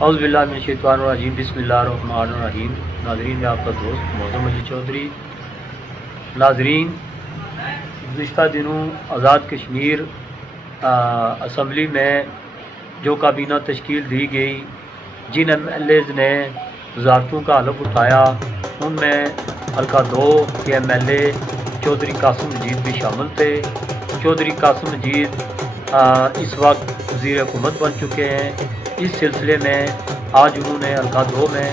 औज़ुबिल्लाहिमिनश्शैतानिर्रजीम बिस्मिल्लाहिर्रहमानिर्रहीम। नाज़रीन, मैं आपका दोस्त मौज़म अली चौधरी। नाज़रीन, गुज़िश्ता दिनों आज़ाद कश्मीर असम्बली में जो काबीना तश्कील दी गई, जिन MLAs ने वज़ारतों का हलफ़ उठाया, उनमें हल्का 2 के MLA चौधरी कासिम मजीद भी शामिल थे। चौधरी कासिम मजीद इस वक्त वज़ीर हुकूमत बन चुके हैं। इस सिलसिले में आज उन्होंने हल्का 2 में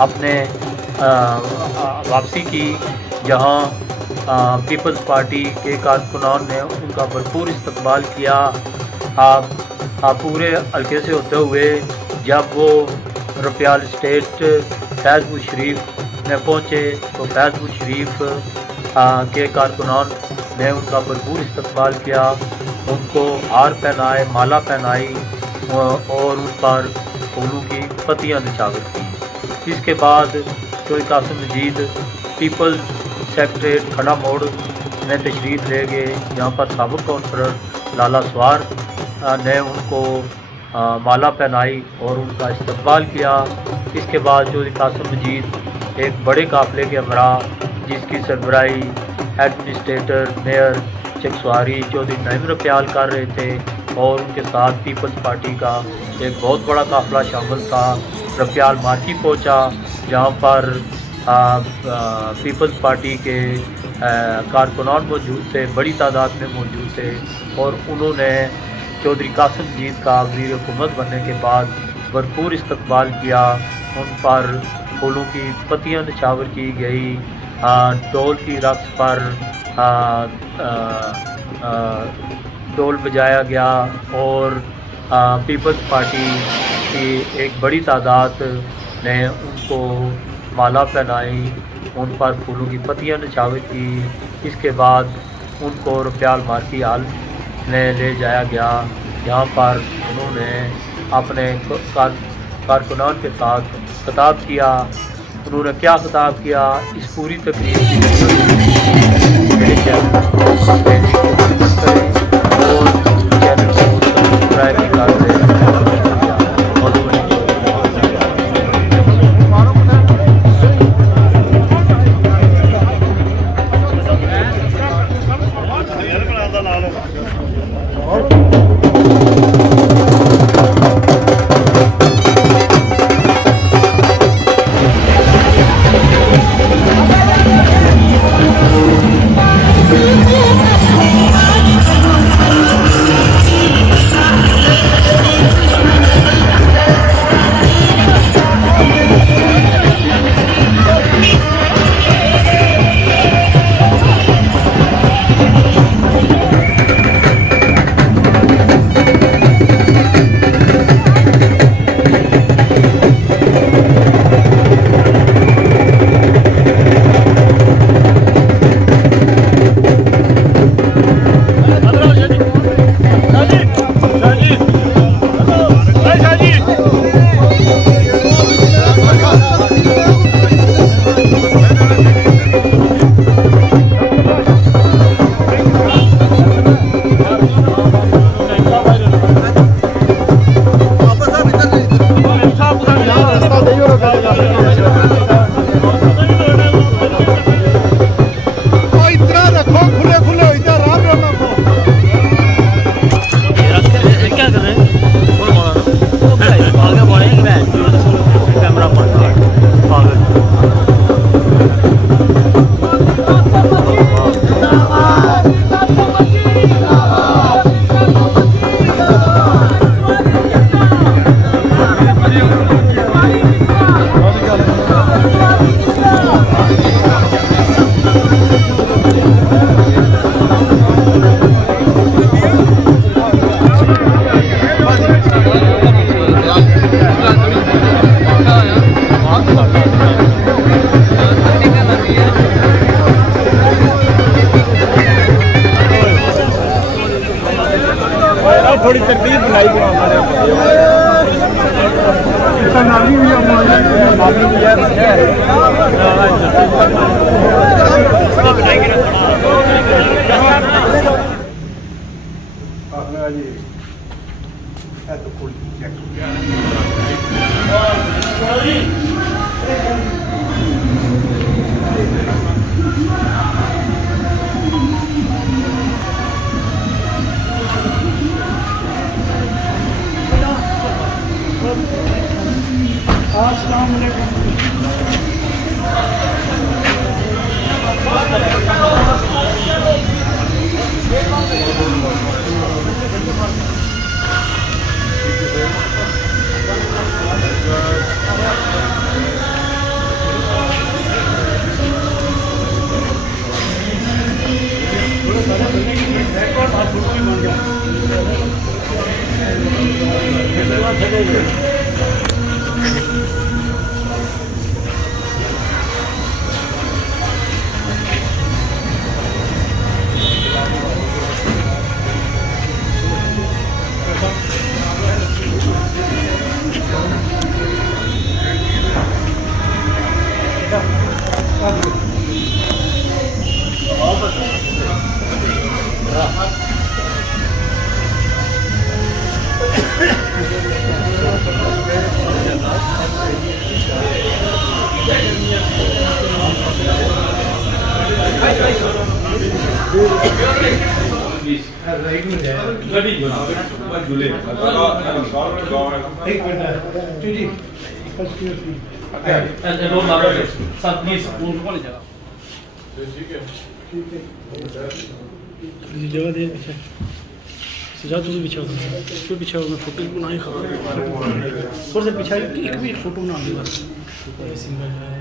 अपने वापसी की, जहां पीपल्स पार्टी के कारकुनान ने उनका भरपूर इस्तकबाल किया। पूरे हल्के से होते हुए जब वो रुपयाल स्टेट फैज़पुर शरीफ में पहुँचे तो फैज़पुर शरीफ के कारकुनान ने उनका भरपूर इस्तकबाल किया, उनको हार पहनाए, माला पहनाई और उन पर फूलों की पत्तियाँ निछावर की। इसके बाद चौधरी कासिम मजीद पीपल्स सेक्रेटरीट खड़ा मोड़ में तशरीफ़ ले गए, जहाँ पर साबिक़ काउंसलर लाला स्वार ने उनको माला पहनाई और उनका इस्तकबाल किया। इसके बाद चौधरी कासिम मजीद एक बड़े काफ़िले के हमरा, जिसकी सरबराही एडमिनिस्ट्रेटर मेयर चकसवारी चौधरी नईम रुपयाल कर रहे थे, और उनके साथ पीपल्स पार्टी का एक बहुत बड़ा काफ़िला शामिल था। रुपयाल मार्की पहुंचा, जहां पर पीपल्स पार्टी के कारकुनान मौजूद थे, बड़ी तादाद में मौजूद थे, और उन्होंने चौधरी कासिम मजीद का वज़ीर हुकूमत बनने के बाद भरपूर इस्तकबाल किया। उन पर फूलों की पत्तियाँ निछावर की गई, ढोल की रक़्स पर ढोल बजाया गया, और पीपल्स पार्टी की एक बड़ी तादाद ने उनको माला पहनाई, उन पर फूलों की पत्तियाँ निछावर की। इसके बाद उनको रुपयाल मार्की हाल में ले जाया गया, जहाँ पर उन्होंने अपने कारकुनान के साथ खिताब किया। उन्होंने क्या खिताब किया, इस पूरी तकरीर मेरे चैनल को सब्सक्राइब करें और चैनल को सब्सक्राइब भी कर दें। थोड़ी तरतीब बनाई गई हमारे अस्सलाम वालेकुम। जगह दे पीछे सजा तू भी पीछे हो तो पीछे हो मैं फोटो बनाई खबर थोड़ा सा पीछे एक भी फोटो बना दी बस सिंगल है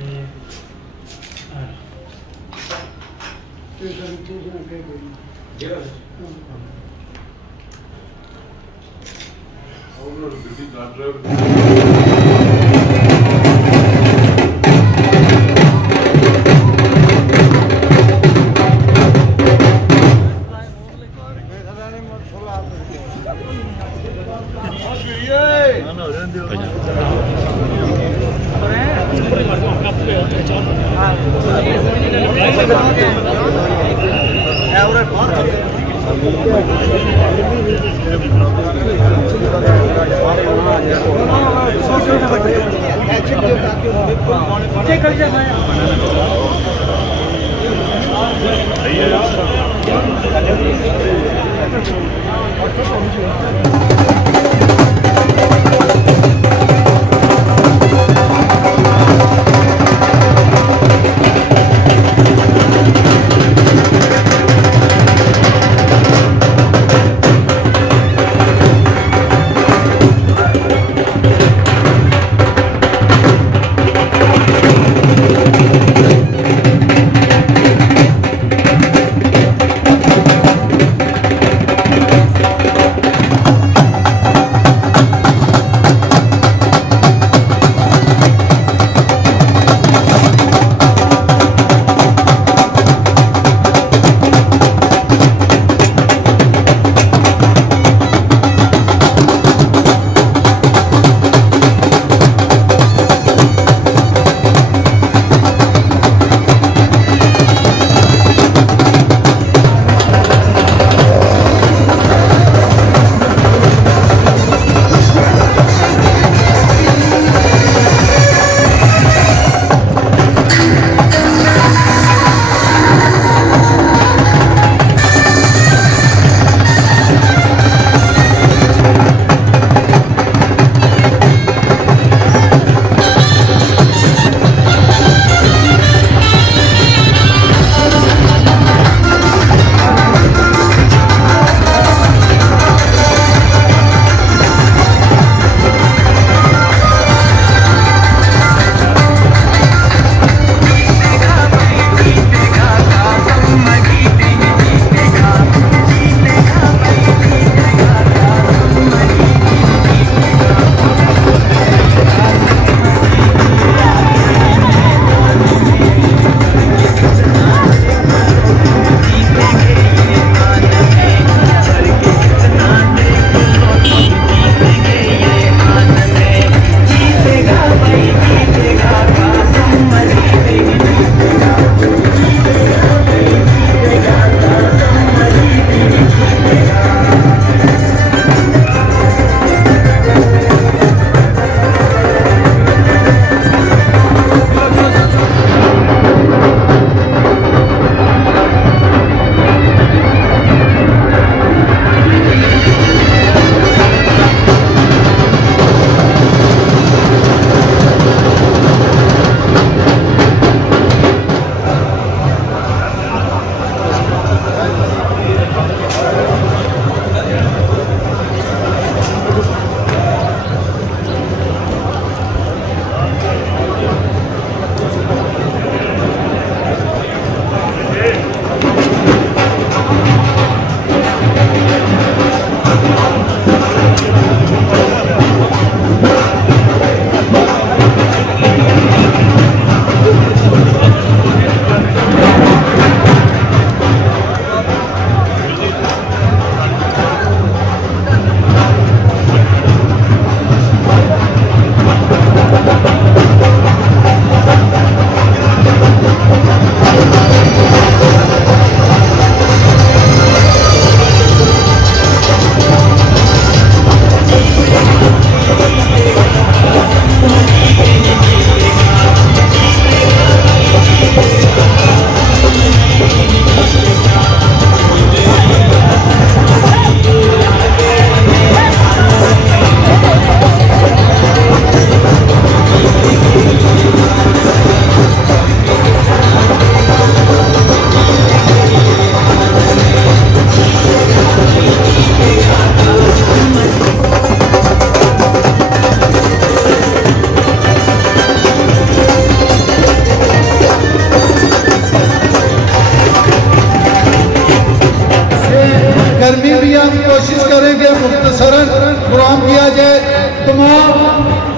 इंतजाम किया जाए तमाम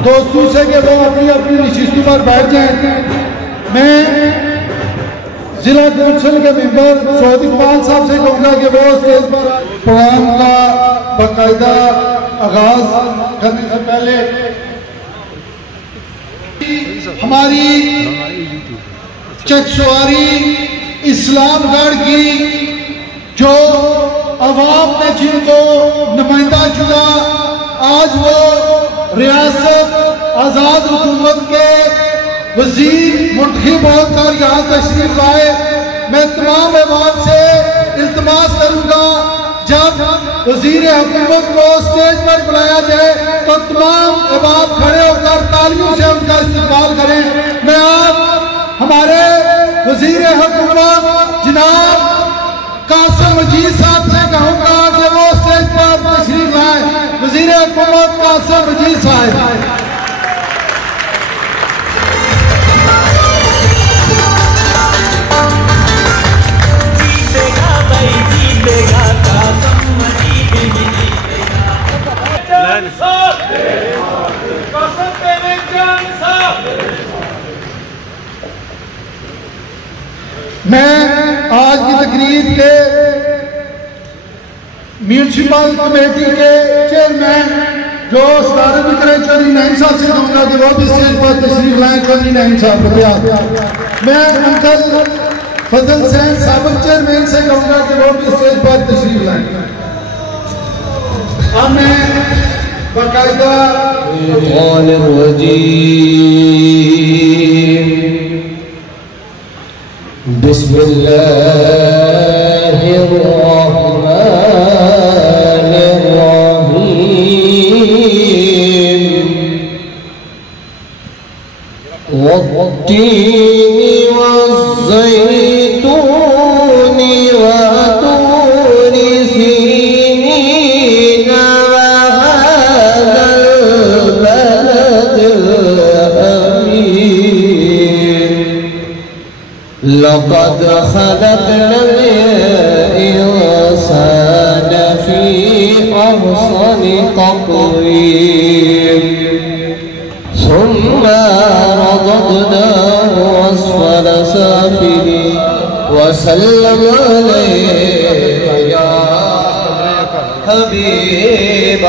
दोस्तों से कि वो अपनी अपनी नशिस्तों पर बैठ जाएं। मैं जिला कौंसिल के मेंबर सऊदी इकबाल साहब से कहूँगा कि वो स्टेज पर प्रोग्राम का बाकायदा आगाज करने से पहले हमारी चकसवारी इस्लामगढ़ की जो अवाम ने जिनको नुमाइंदा चुना, आज वो रियासत आज़ाद हुकूमत के वजीर मुंतखब होकर यहाँ तशरीफ लाए। मैं तमाम अवाम से इल्तिमास करूँगा जब वजीर हुकूमत को स्टेज पर बुलाया जाए तो तमाम अवाम खड़े होकर तालियों से उनका इस्तेमाल करें। मैं आप हमारे वजीर हुकूमत जनाब कासिम मजीद साहब से कहूँगा कि वो स्टेज पर तशरीफ लाए। वजीर हुकूमत कासिम मजीद साहब। मैं आज की तकरीर के म्यूनसिपल कमेटी के चेयरमैन जो सदारत विक्रम चौधरी नईम साहब से कहूँगा कि वो भी स्टेज पर तशरीफ लाएं। चौधरी नईम साहब। मैं अंकल फजल सैन साबिक चेयरमैन से कहूँगा कि वो भी स्टेज पर तशरीफ लाएं। अब मैं बाकायदा बिस्मिल्लाहिर्रहमानिर्रहीम वत्तीनी वज़्ज़ैतूनी वतूरि सीनीन वहाज़ल बलदिल अमीन लक़द ख़लक़नल इंसान फ़ी अहसनि तक़वीम सुम्मा रददनाहु अस्फ़ल साफ़िलीन वसल्लम अलैका या हबीबल्लाह।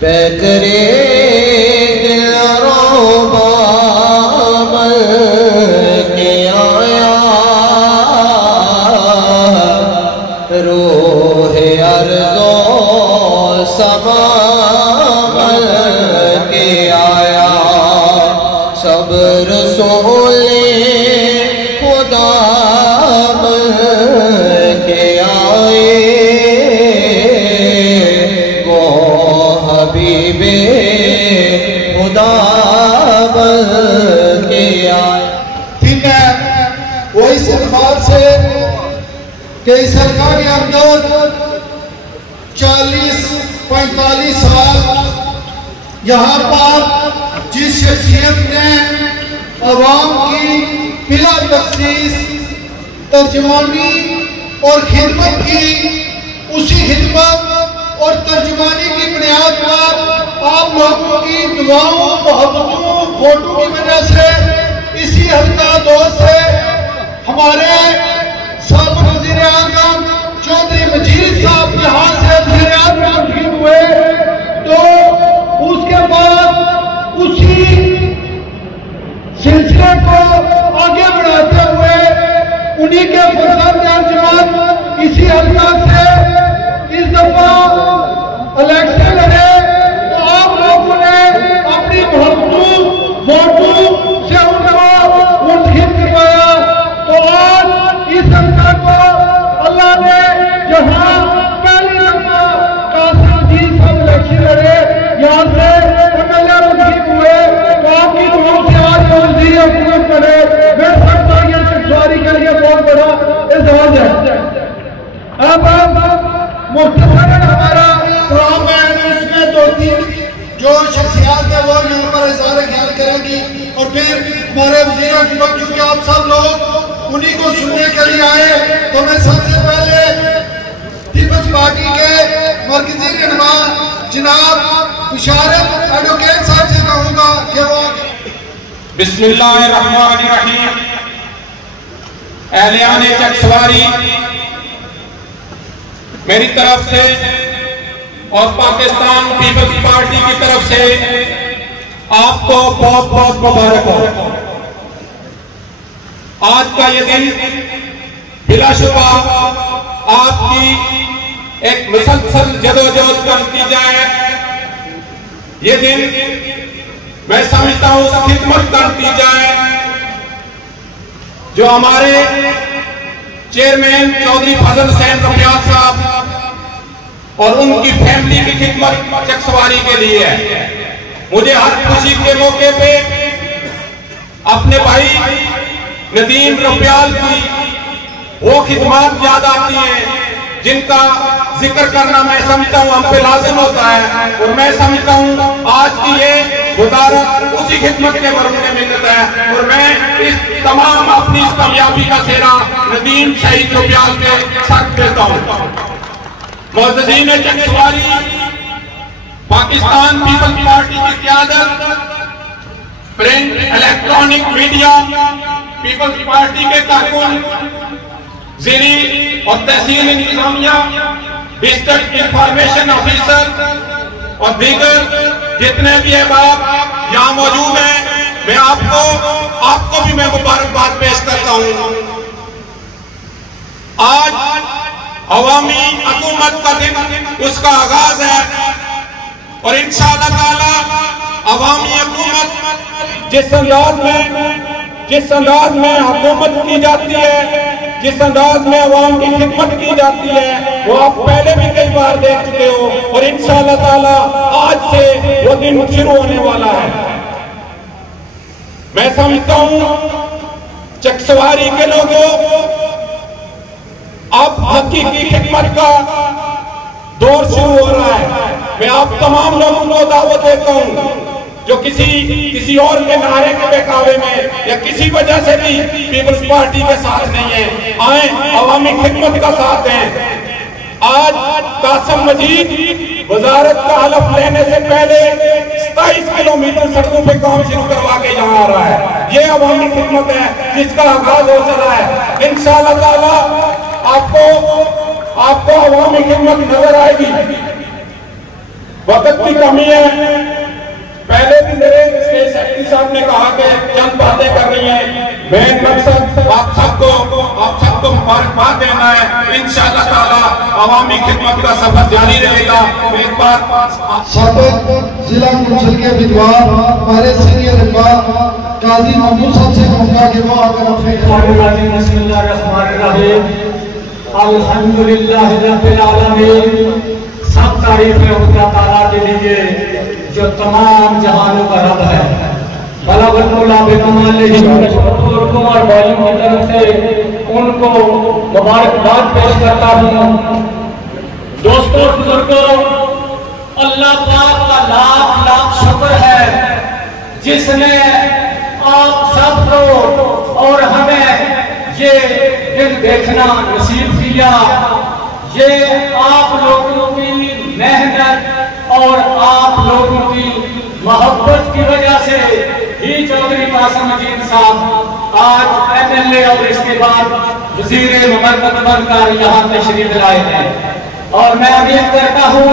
पैकरे कि इस हल्का के अंदर 40-45 साल यहाँ पर जिस शख्सियत ने अवाम की बिला तखसीस तर्जुमानी और खिदमत की, उसी खिदमत और तर्जुमानी की बुनियाद पर आप लोगों की दुआओं, मोहब्बतों, वोटों की वजह से इसी हल्का दौर से हमारे साबिक़ वज़ीर आज़म चौधरी मजीद साहब के हाथ से वज़ीर आज़म ठीक हुए, तो उसके बाद उसी सिलसिले को आगे बढ़ाते हुए उन्हीं के फरज़ंद अंजुमन इसी हल्का से इस दफा इलेक्शन लड़े, तो आप लोगों ने अपनी मोहब्बतों, वोटों से उनको मुंतखब करवाया। तो आज इस हल्का को अल्लाह ने जहाँ पहली दफा कासिम मजीद साहब इलेक्शन लड़े, यहाँ से MLA मुंतखब हुए, तो आपकी दुआओं से आज वज़ीर हुकूमत बने। मैं समझता हूँ ये चकसवारी के लिए बहुत बड़ा एजाज़ है। अब मुख्तसरन हमारा प्रोग्राम है, इसमें 2-3 जो शख्सियात है वो यहाँ पर इज़हार ख्याल करेंगी और फिर हमारे वज़ीर हुकूमत, क्योंकि आप सब लोग उन्हीं को सुनने के लिए आए, तो मैं सबसे पहले पीपल्स पार्टी के मरकजी रहनुमा जनाब मुशर्रफ एडवोकेट साहब से कहूँगा कि वो बिस्मिल्लाहिर्रहमानिर्रहीम। अहलियाने चकसवारी, मेरी तरफ से और पाकिस्तान पीपल्स पार्टी की तरफ से आपको बहुत बहुत मुबारक हो। आज का ये दिन बिलाशुबा आपकी एक मुसलसल जदोजहद का नतीजा है। ये दिन मैं समझता हूं उस खिदमत का नतीजा है जो हमारे चेयरमैन चौधरी फजल हुसैन रुपयाल साहब और उनकी फैमिली की खिदमत चकसवारी के लिए है। मुझे हर खुशी के मौके पे अपने भाई नदीम रुपयाल की वो खिदमत याद आती है जिनका जिक्र करना मैं समझता हूँ हम पे लाजिम होता है। और मैं समझता हूँ आज की ये गुजारत उसी खिदमत के बरकत मिलता है। और मैं इस तमाम अपनी इस कामयाबी का सेहरा नदीम शहीद रुपयाल के सर देता हूँ। मुअज़्ज़िज़ीन चकसवारी, पाकिस्तान पीपल्स पार्टी की क़यादत, print electronic media, Peoples Party के कारकुन, ज़िली और तहसील इंतजामिया, डिस्ट्रिक्ट इंफॉर्मेशन ऑफिसर और दीगर जितने भी अहबाब यहाँ मौजूद हैं, मैं आपको भी मैं मुबारकबाद पेश करता हूँ। आज अवामी हुकूमत का दिन, उसका आगाज है और इंशाअल्लाह ताला अवामी हुकूमत जिस अंदाज में हुकूमत की जाती है, जिस अंदाज में अवाम की खिदमत की जाती है, वो आप पहले भी कई बार देख चुके हो और इंशाअल्लाह ताला आज से वो दिन शुरू होने वाला है। मैं समझता हूँ चकसवारी के लोगों, अब हकीकी खिदमत का दौर शुरू हो रहा है। मैं आप तमाम लोगों को दावत देता हूँ जो किसी और के नारे के बहकावे में या किसी वजह से भी पीपल्स पार्टी के साथ नहीं है, आए अवामी खिदमत का साथ दें। आज कासिम मजीद वजारत का हलफ लेने से पहले 27 किलोमीटर सड़कों पे काम शुरू करवा के यहाँ आ रहा है। ये अवामी खिदमत है जिसका आगाज हो चला है। इंशाअल्लाह ताला आपको अवामी खिदमत नजर आएगी। वक्त की कमी है। पहले भी मेरे स्टेट सेक्रेटरी साहब ने कहा कि चंद बातें करनी है। मेन मकसद आप सबको मुबारकबाद देना है। इंशाअल्लाह ताला अवामी खिदमत का सफर जारी रहेगा। एक बार साबिक जिला कौंसिल के विद्वान हमारे सीनियर काजी महमूद साहब से कहूँगा कि वो आकर अपने अल्हम्दुलिल्लाह रब्बिल आलमीन। सब तारीफ है खुदा ताला के लिए जो तमाम जहानों का रब है। और भाइयों की तरफ से उनको मुबारकबाद पेश करता हूँ। दोस्तों बुजुर्गों, अल्लाह पाक का लाख लाख शुक्र है जिसने आप सबको और हमें ये दिन देखना नसीब किया। ये आप लोगों की मेहनत और आप लोगों की मोहब्बत की वजह से ही चौधरी कासिम मजीद साहब आज MLA और इसके बाद वज़ीर मुमक्किन बनकर यहाँ तशरीफ लाए हैं। और मैं उम्मीद करता हूँ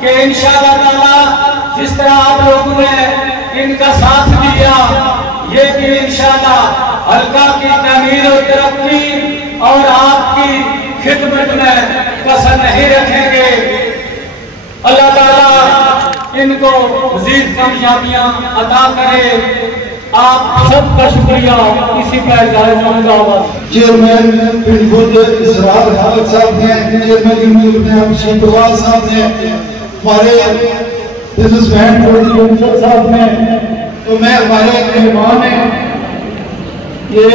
कि इंशाअल्लाह ताला जिस तरह आप लोगों ने इनका साथ दिया, ये भी इंशाअल्लाह हल्का की तमीर और तरक्की और आपकी खिदमत में कसर नहीं रखेंगे। अल्लाह ताला इनको मज़ीद कामयाबियां अता करे। आप सबका शुक्रिया। इसी पर चेयरमैन पिंड इसरार खालिद साहब हैं, चेयरमैन शहीदवाल साहब हैं, हमारे बिजनेसमैन साहब हैं। तो मैं हमारे मेहमान हैं ये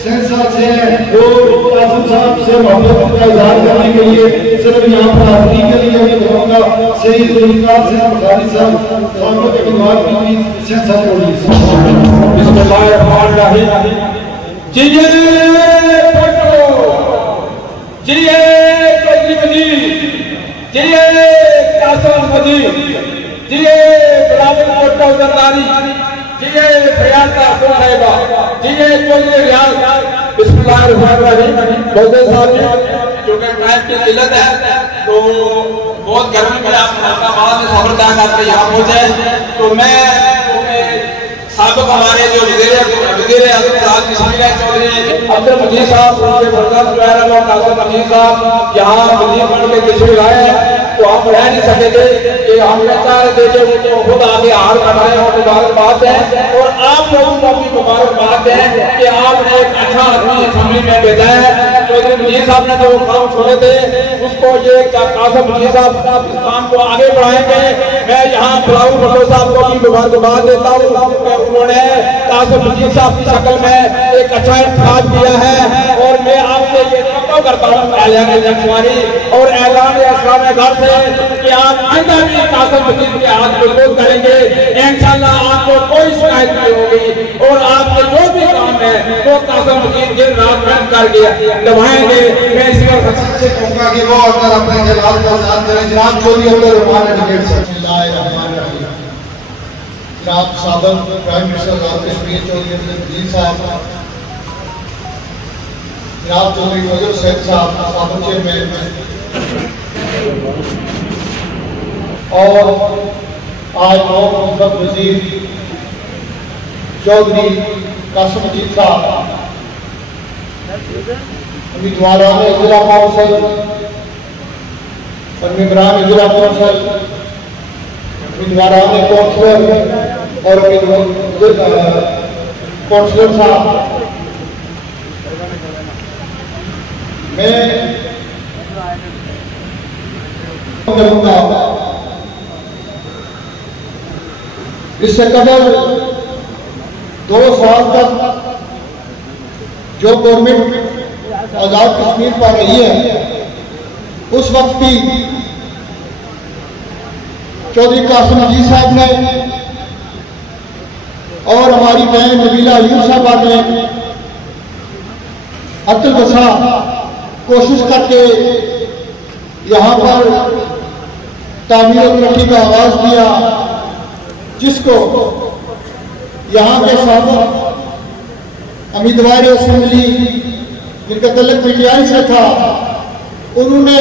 साहब से वो कासिम साहब से मोहब्बत का इजहार करने के लिए सिर्फ यहाँ पर हाजिरी के लिए मैं कहूँगा शहीद जुल्फ़िकार साहब बुखारी साहब सामने के विद्वान की साहब बोलिए। जिये चौधरी मजीद जिये कासिम मजीद, जिये बिलावल भुट्टो जरदारी, जिये फरियाद कारकुन साहिबा, जिये चौधरी रियाज। बिस्मिल्लाहिर्रहमानिर्रहीम। बहुत साहब क्योंकि टाइम की किल्लत है तो बहुत गर्मी में आप बाद में सफर तय करके यहाँ पहुंचे, तो मैं साबिक हमारे जो वज़ीर चौधरी अब्दुल मजीद साहब, उनके फरजंद जो है वो कासिम मजीद साहब यहाँ वज़ीर बन के तशरीफ लाए हैं, तो हम रह नहीं सके थे कि हम चाह रहे थे कि उनको खुद आगे हार बनाए और मुबारकबाद है। और आप लोगों को भी मुबारकबाद है कि आपने एक अच्छा आदमी असेंबली में भेजा है। चौधरी मजीद साहब ने जो काम छोड़े थे उसको ये कासिम मजीद साहब इस काम को आगे बढ़ाएंगे। मैं यहाँ बिलावल भुट्टो साहब को भी मुबारकबाद देता हूँ कि उन्होंने कासिम मजीद साहब की शक्ल में एक अच्छा इंतखाब किया है। और मैं आपसे ये तवक्को करता हूँ और ऐलान इस्लाम घर से कि आप आइंदा भी कासिम मजीद के हाथ मजबूत करेंगे। इंशाअल्लाह आपको कोई शिकायत नहीं होगी और आपके जो भी काम है वो कासिम मजीद दिन रात मेहनत करके निभाएंगे। मैं इसी वक्त से कहूँगा कि वो अगर अपने जलाल को आजाद करें। जनाब चौधरी अब्दुल रहमान एडवोकेट साहब, जनाब साबिक प्राइम मिनिस्टर कश्मीर चौधरी अब्दुल मजीद साहब, जनाब चौधरी फजल सैयद साहब साबिक चेयरमैन, और आज बहुत वजीर चौधरी कासिम मजीद साहब, उम्मीदवारान जिला कौंसल और मेंबरान जिला कौंसल, उम्मीदवारान कौंसलर और कौंसलर साहब, मैं करूँगा इससे कबल 2 साल तक जो गवर्नमेंट आज़ाद कश्मीर पर रही है उस वक्त भी चौधरी कासिम मजीद साहब ने और हमारी बहन नबीला अयूब साहबा ने अतल बसा कोशिश करके यहाँ पर तामीर और तरक्की का आगाज किया, जिसको यहाँ के साबिक उम्मीदवार असेंबली जिनका तल्लुक पीटीआई से था, उन्होंने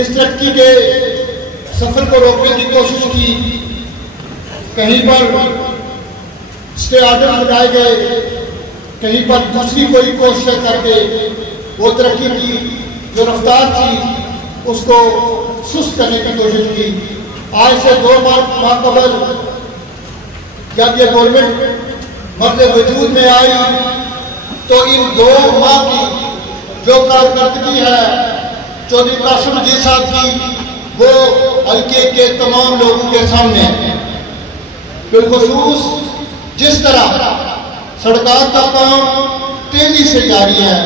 इस तरक्की के सफर को रोकने की कोशिश की। कहीं पर स्टे आर्डर लगाए गए, कहीं पर दूसरी कोई कोशिश करके वो तरक्की की जो रफ्तार थी उसको सुस्त करने की कोशिश की। आज से 2 माह कबल जब ये गवर्नमेंट मर्द वजूद में आई तो इन 2 माह की जो कारकर्दगी है चौधरी कासिम मजीद साहब की, वो हल्के के तमाम लोगों के सामने है। बिलखुसूस जिस तरह सड़कों का काम तेजी से जारी है,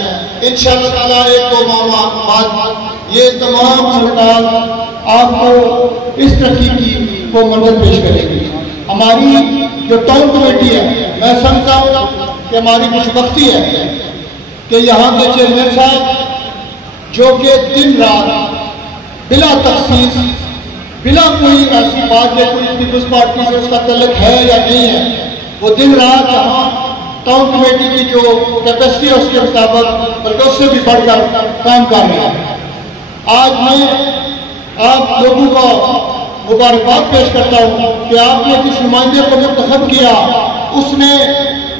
इंशाअल्लाह ताला 1-2 माह बाद ये तमाम सड़कें आपको इस तरक्की की को मंजर पेश करेगी। हमारी जो टाउन कमेटी है, मैं समझता हूँ कि हमारी खुशबख्ती है कि यहाँ के चेयरमैन साहब जो कि दिन रात बिला तखसीस, बिला कोई ऐसी बात है कोई पीपल्स पार्टी से उसका तल्लुक है या नहीं है, वो दिन रात यहाँ टाउन कमेटी की जो कैपेसिटी है उसके मुताबिक बल्कि उससे भी बढ़कर काम कर रहे हैं। आज मैं आप लोगों को मुबारकबाद पेश करता हूँ कि आपने जिस नुमाइंदे को मुंतखब किया उसने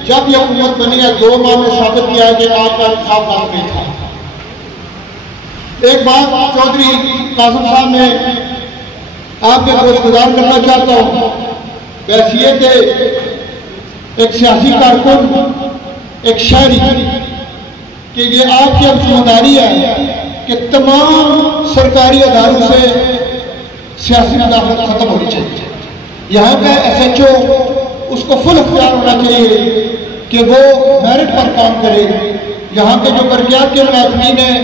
जब यह हुकूमत बनी है 2 माह में साबित किया है कि आपका इंतखाब काम नहीं था। एक बात चौधरी कासिम साहब में आपके गुज़ार करना चाहता हूँ, वैसियत एक सियासी कारकुन, एक शहरी, कि ये आपकी अब जिम्मेदारी है कि तमाम सरकारी अदारों से सियासी मुदाखलत खत्म होनी चाहिए। यहाँ का SHO उसको फुल अख्तियार होना चाहिए कि वो मेरिट पर काम करे। यहाँ के जो बरकियात के मुलाजमीन हैं,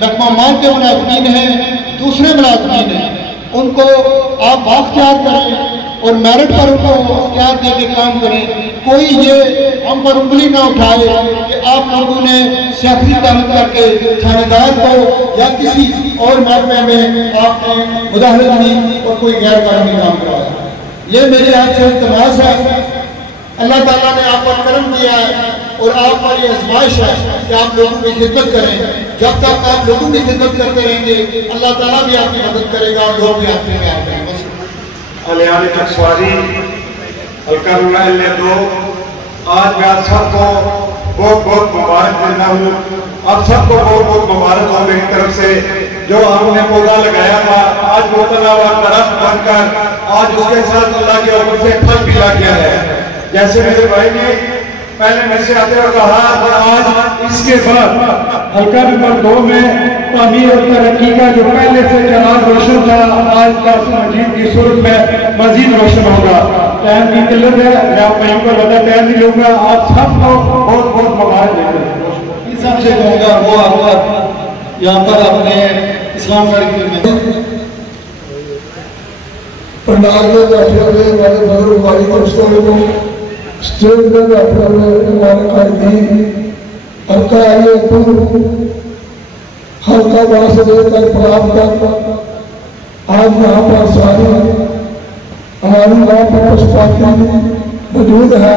महकमा माल के मुलाजमीन हैं, दूसरे मुलाजमीन हैं, उनको आप बाख्तियार करें और मेरिट पर उनको इख्तियार दे के काम करें। कोई ये हम पर उंगली ना उठाए कि आप लोगों ने सियासी ताल्लुक करके थानेदार को या किसी और महकमे में आपने मुदाखलत की और कोई गैर कानूनी काम कराया। ये मेरे हाथ से इल्तिमास है, अल्लाह ताला ने आप पर करम किया है और आप पर ये आजमाइश है कि आप लोगों की खिदमत करें। जब तक आप लोगों की खिदमत करते रहेंगे अल्लाह ताला भी आपकी मदद करेगा और लोग भी आपके प्यार करेंगे। अलियान चकसवारी हल्का रूला 2 आज मैं आप सबको बहुत बहुत मुबारक देता हूँ। आप सबको बहुत बहुत मुबारक हो मेरी तरफ से। जो हमने पौधा लगाया था आज वो तनावर दरख्त बनकर आज उसके साथ अल्लाह के हुक्म से फल भी लग गया है। जैसे मेरे भाई ने पहले मेरे से आते हुए कहा और आज इसके बाद हल्का नंबर 2 में तामीर और तरक्की का जो पहले से जनाब रोशन था आज कासिम मजीद की सूरत में मजीद रोशन होगा। टाइम की किल्लत है, मैं आप भाइयों को ज़्यादा टाइम नहीं लूँगा। आप सबको बहुत बहुत मुबारक देते हैं। इस सबसे कहूँगा वो आप यहाँ पर अपने इस्लामगढ़ की पंडाल में बैठे हुए हमारे बुजुर्ग हमारी दोस्तों को, स्टेज में बैठे हुए हमारे कायदीन, हल्का हल्का वहां से लेकर प्रणाम तक आज यहाँ पर सारी हमारी वहाँ पर पशुपाती मौजूद है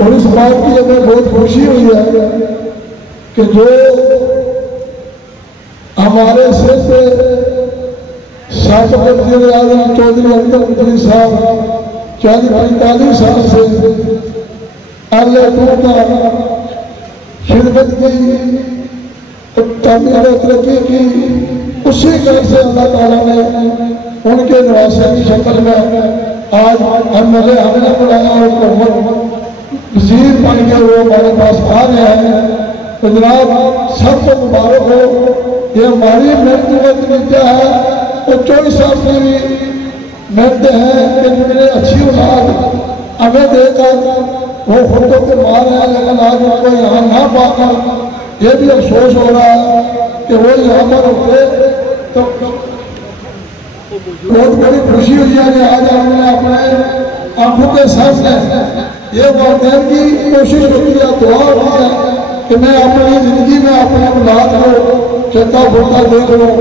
और इस बात की हमें बहुत खुशी हुई है कि जो हमारे सिर पे साबिक़ वज़ीर-ए-आज़म चौधरी अब्दुल मजीद साहब 40-45 साल से अल्लाह का खिदमत की तामीर और तरक्की की, उसी घर से अल्लाह ताला ने उनके नवासे की शक्ल में आज MLA हमने बुलाया और वजीर बन के वो हमारे पास आ रहे हैं। तो जनाब सबको मुबारक हो। ये हमारी मेहनत का नतीजा है और 24 साल की भी मेहनत है कि जिन्हें अच्छी औलाद हमें देकर वो खुद के मार है, लेकिन आज उनको यहाँ ना पाकर ये भी अफसोस हो रहा है कि वो यहाँ पर होते तो बहुत बड़ी खुशी हुई है कि आज हमने अपने आंखों के सामने ये वालदैन की कोशिश होती है, दुआ होती है कि मैं अपनी जिंदगी में अपने औलाद को चलता बोलता देख लूँ।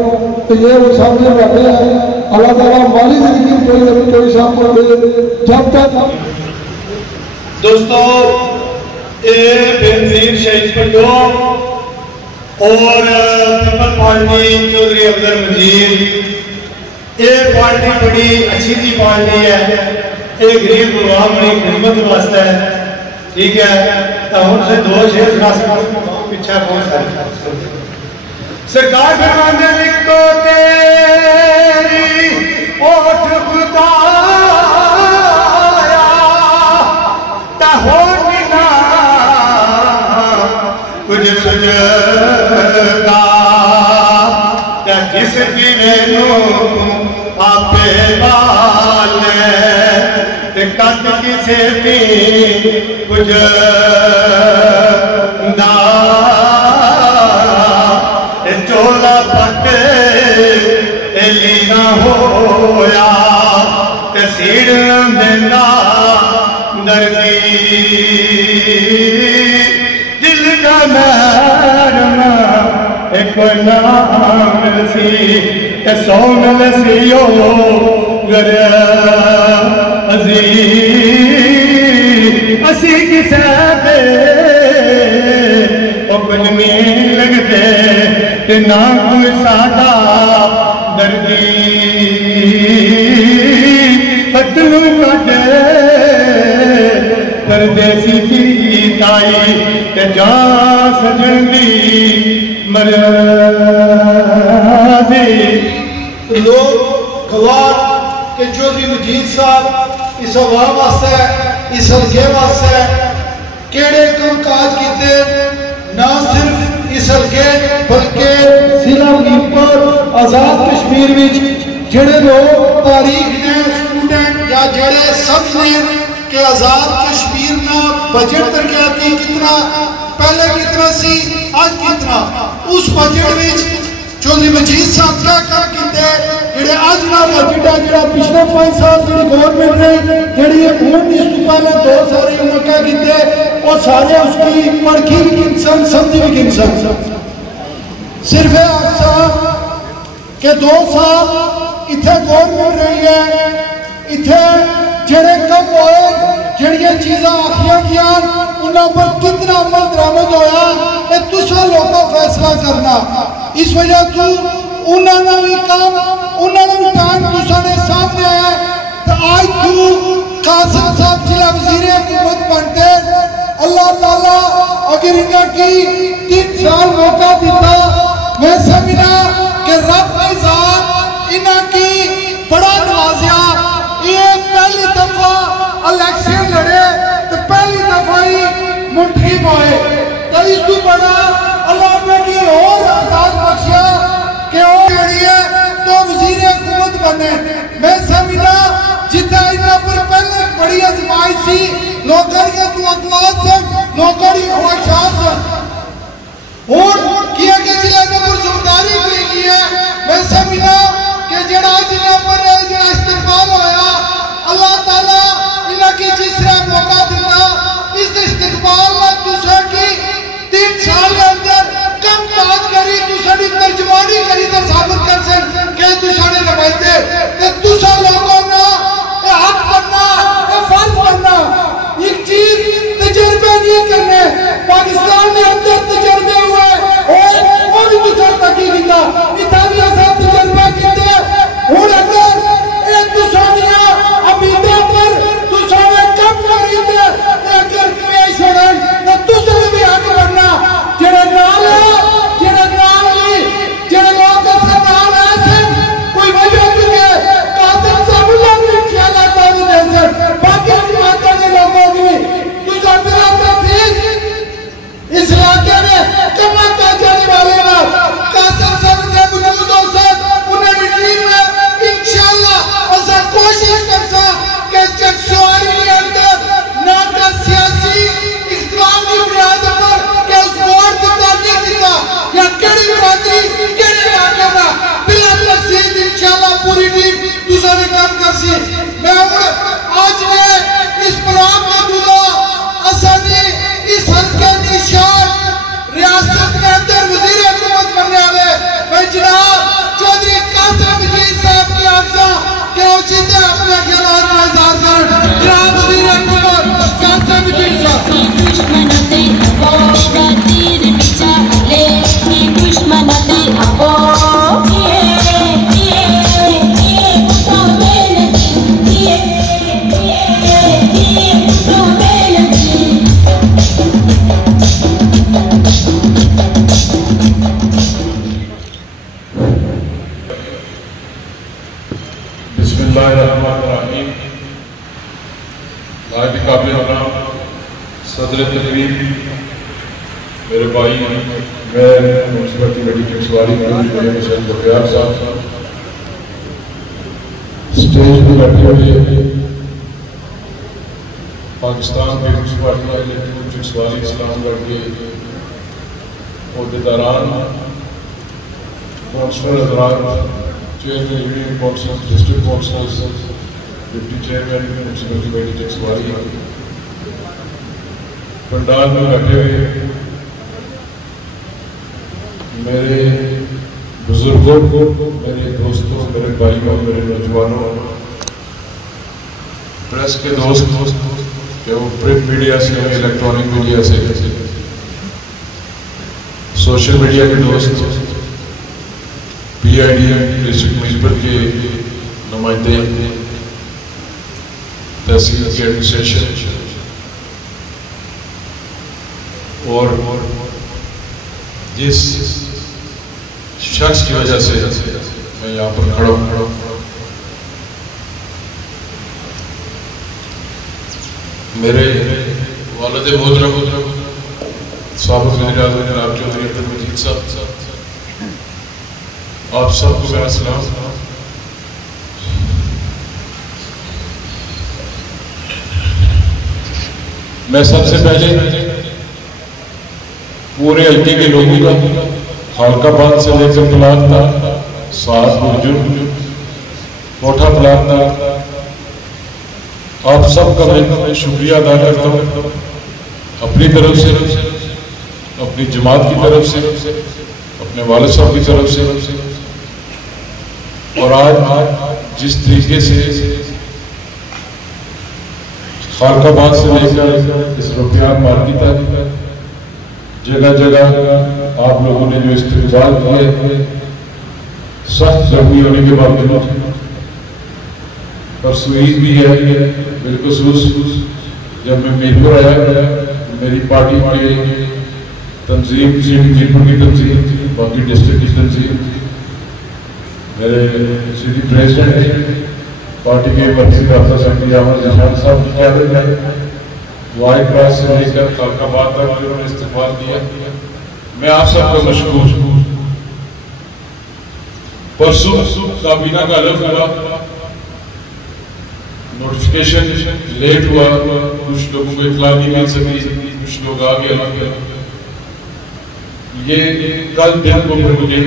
तो ये वो सामने बैठे हैं। अल्लाह ताला हमारी जिंदगी कोई सामने दे। जब तक दोस्तों ये बेनजीर शहीद पट्टो और पीपल पार्टी चौधरी अब्दुल मजीद, ये पार्टी बड़ी अच्छी सी पार्टी है। ये गरीब गुलाम की खिदमत वास्ते है, ठीक है। तो उनसे 2 शेर पीछे पहुंच सरकार फरमाते लिखो तेरी ओठ खुदाया हो बिना कुछ सुझता जिस दिनों आपे वाले कद किसे भी कुछ चोला पटे लीना होया सीड़ देना दर्दी दिल का मैरम एक नाम सी सोन लसियो गर अजी असी किसे दे कुछ नहीं लगते ते ना कोई साडा दर्दी पतलू कटे परदेसी की ताई ते जा सजनी मरदी। लोग गवार के चौधरी मजीद साहब इस अवाम वास्ते इस हल्के वास्ते केड़े कम काज किते, ना सिर्फ इस हल्के बल्कि जिला मीरपुर आजाद कश्मीर विच जेड़े लोग तारीख ने स्टूडेंट या जेड़े समझने कि आजाद कश्मीर का बजट तरक्याती कितना पहले कितना सी आज कितना, उस बजट विच चौधरी मजीद साहब क्या काम किते जेड़े आज ना जिड़ा जिड़ा पिछले 5 साल जी गवर्नमेंट ने जी इस पहले 2 साल मौका किए वो सारे उसकी पढ़ी भी गिनसन समझी भी गिनसन। सिर्फ कि 2 साल इतने गवर्नमेंट रही है, इतने जेड़े कम होए जड़िया चीज़ा आखिया गया उन्होंने पर कितना अमल दरामद होया ये तुसा लोगों फैसला करना। इस वजह तो उन्होंने भी काम उन्होंने भी टाइम तुसा ने सामने आया तो आज तू कासिम साहब जिला वजीर हुकूमत बनते अल्लाह ताला अगर इन्हें की 3 साल मौका दिता मैं समझना कि रब की जात इन्हें की बड़ा नवाजिया। ये पहली दफा इलेक्शन लड़े तो पहली दफा ही मुंतखब होए तो इस बड़ा अल्लाह ने की और आजाद बख्शिया कि तो वजीर हुकूमत बने। मैं समझना जितना इन्हों पर पहले बड़ी आजमाइश सी लोगों की अखलाक से लोगों की ख्वाहिशात से और किया कि जिला पर जिम्मेदारी मिली है। मैं समझना कि जड़ा जिला पर इस्तेमाल होया अल्लाह ताला इनकी जिसरा मौका दिता इस इस्तेमाल में दूसरा की 3 साल के अंदर कम बात करी दूसरी तर्जमानी करी तो साबित कर सकते कि दूसरे नुमाइंदे कि दूसरा लोगों ना हक बनना फर्ज बनना एक चीज तजर्बे नहीं करने पाकिस्तान के अंदर तजर्बे हुए और वो भी दूसरा तकी किया इतालिया से तजर्बा किया और अगर एक दूसरा अमीदा पर दूसरे कम करी थे अगर पेश होना तो दूसरे भी आगे बढ़ना जेड़ा नाल जेड़ा लोग सरदार ऐसे कोई वजह नहीं है कासिम साहब लोग भी ख्याल आता है जैसे बाकी माता के लोगों की दूसरा मेरा तफसील इस इलाके में कमा का जाने वाले ना कासिम साहब के मौजूदों से उन्हें टीम में इंशाअल्लाह ऐसा कोशिश करसा कि चकसवारी के अंदर ना का सियासी इख्तिलाफ की बुनियाद पर कि उस वोट दिता नहीं दिता या केड़ी बरादरी केड़े इलाके का बिला तफसील इंशाअल्लाह पूरी टीम दूसरे काम करसी। मैं आज ने इस प्रोग्राम में दूला असली इस हल्के निशान रियासत के अंदर वजीर हुकूमत बनने वाले मैं जनाब चौधरी कासिम वजीर साहब की आज्ञा के उचित अपने ख्याल का इजहार करें। जनाब वजीर हुकूमत कासिम वजीर साहब दुश्मनते वो तीर बिछा ले की दुश्मनते वो सदर तकरीब मेरे भाई मैं म्यूनसिपलिटी बड़ी चकसवारी बख्तियार साहब स्टेज पर बैठे हुए पाकिस्तान पीपल्स पार्टी चकसवारी इस्लामगढ़ के अहदेदारान कौंसलर हजरात chairman union council district council deputy chairman municipality बड़ी चकसवारी पंडाल में बैठे हुए मेरे बुजुर्गों को मेरे दोस्तों मेरे भाइयों मेरे नौजवानों प्रेस के दोस्त जो प्रिंट मीडिया से इलेक्ट्रॉनिक मीडिया से सोशल मीडिया के दोस्त PID डिस्ट्रिक्ट म्यूनसिपल के नुमाइंदे तहसील के एडमिनिस्ट्रेशन और जिस शख्स की वजह से मैं यहाँ पर खड़ा हूँ मेरे वालिद मोहतरम साबिक़ वज़ीर-ए-आज़म जनाब चौधरी अब्दुल मजीद साहब आप सबको मेरा सलाम। मैं सबसे पहले पूरे हल्के के लोगों का खालकाबाद से लेकर तलाक था 7 बुजुर्ग कोठा प्लान था। आप सबका मैं शुक्रिया अदा करता हूँ अपनी तरफ से, अपनी जमात की तरफ से, अपने वालिद साहब की तरफ से। और आज जिस तरीके से खालकाबाद से लेकर इस रुपयान मार्केट तक जगह जगह आप लोगों ने जो इस्तेमाल किए, सख्त गर्मी होने के बावजूद परसों ईद भी है, बिलखसूस जब मैं मीरपुर आया, मेरी पार्टी के तंजीम मीरपुर की तंजीम, बाकी डिस्ट्रिक्ट की तंजीम, मेरे सिटी प्रेसिडेंट है पार्टी के वर्किंग रास्ता सेक्रेटरी अहमद निशान साहब की क्यादत में वाई क्रॉस से लेकर खालकाबाद तक उन्होंने इस्तेमाल किया। मैं आप सबको मशकूर। परसों काबीना का अलग हुआ, नोटिफिकेशन लेट हुआ, कुछ लोगों को इतला नहीं मिल सकी, कुछ लोग आ गए। ये कल दिन को मुझे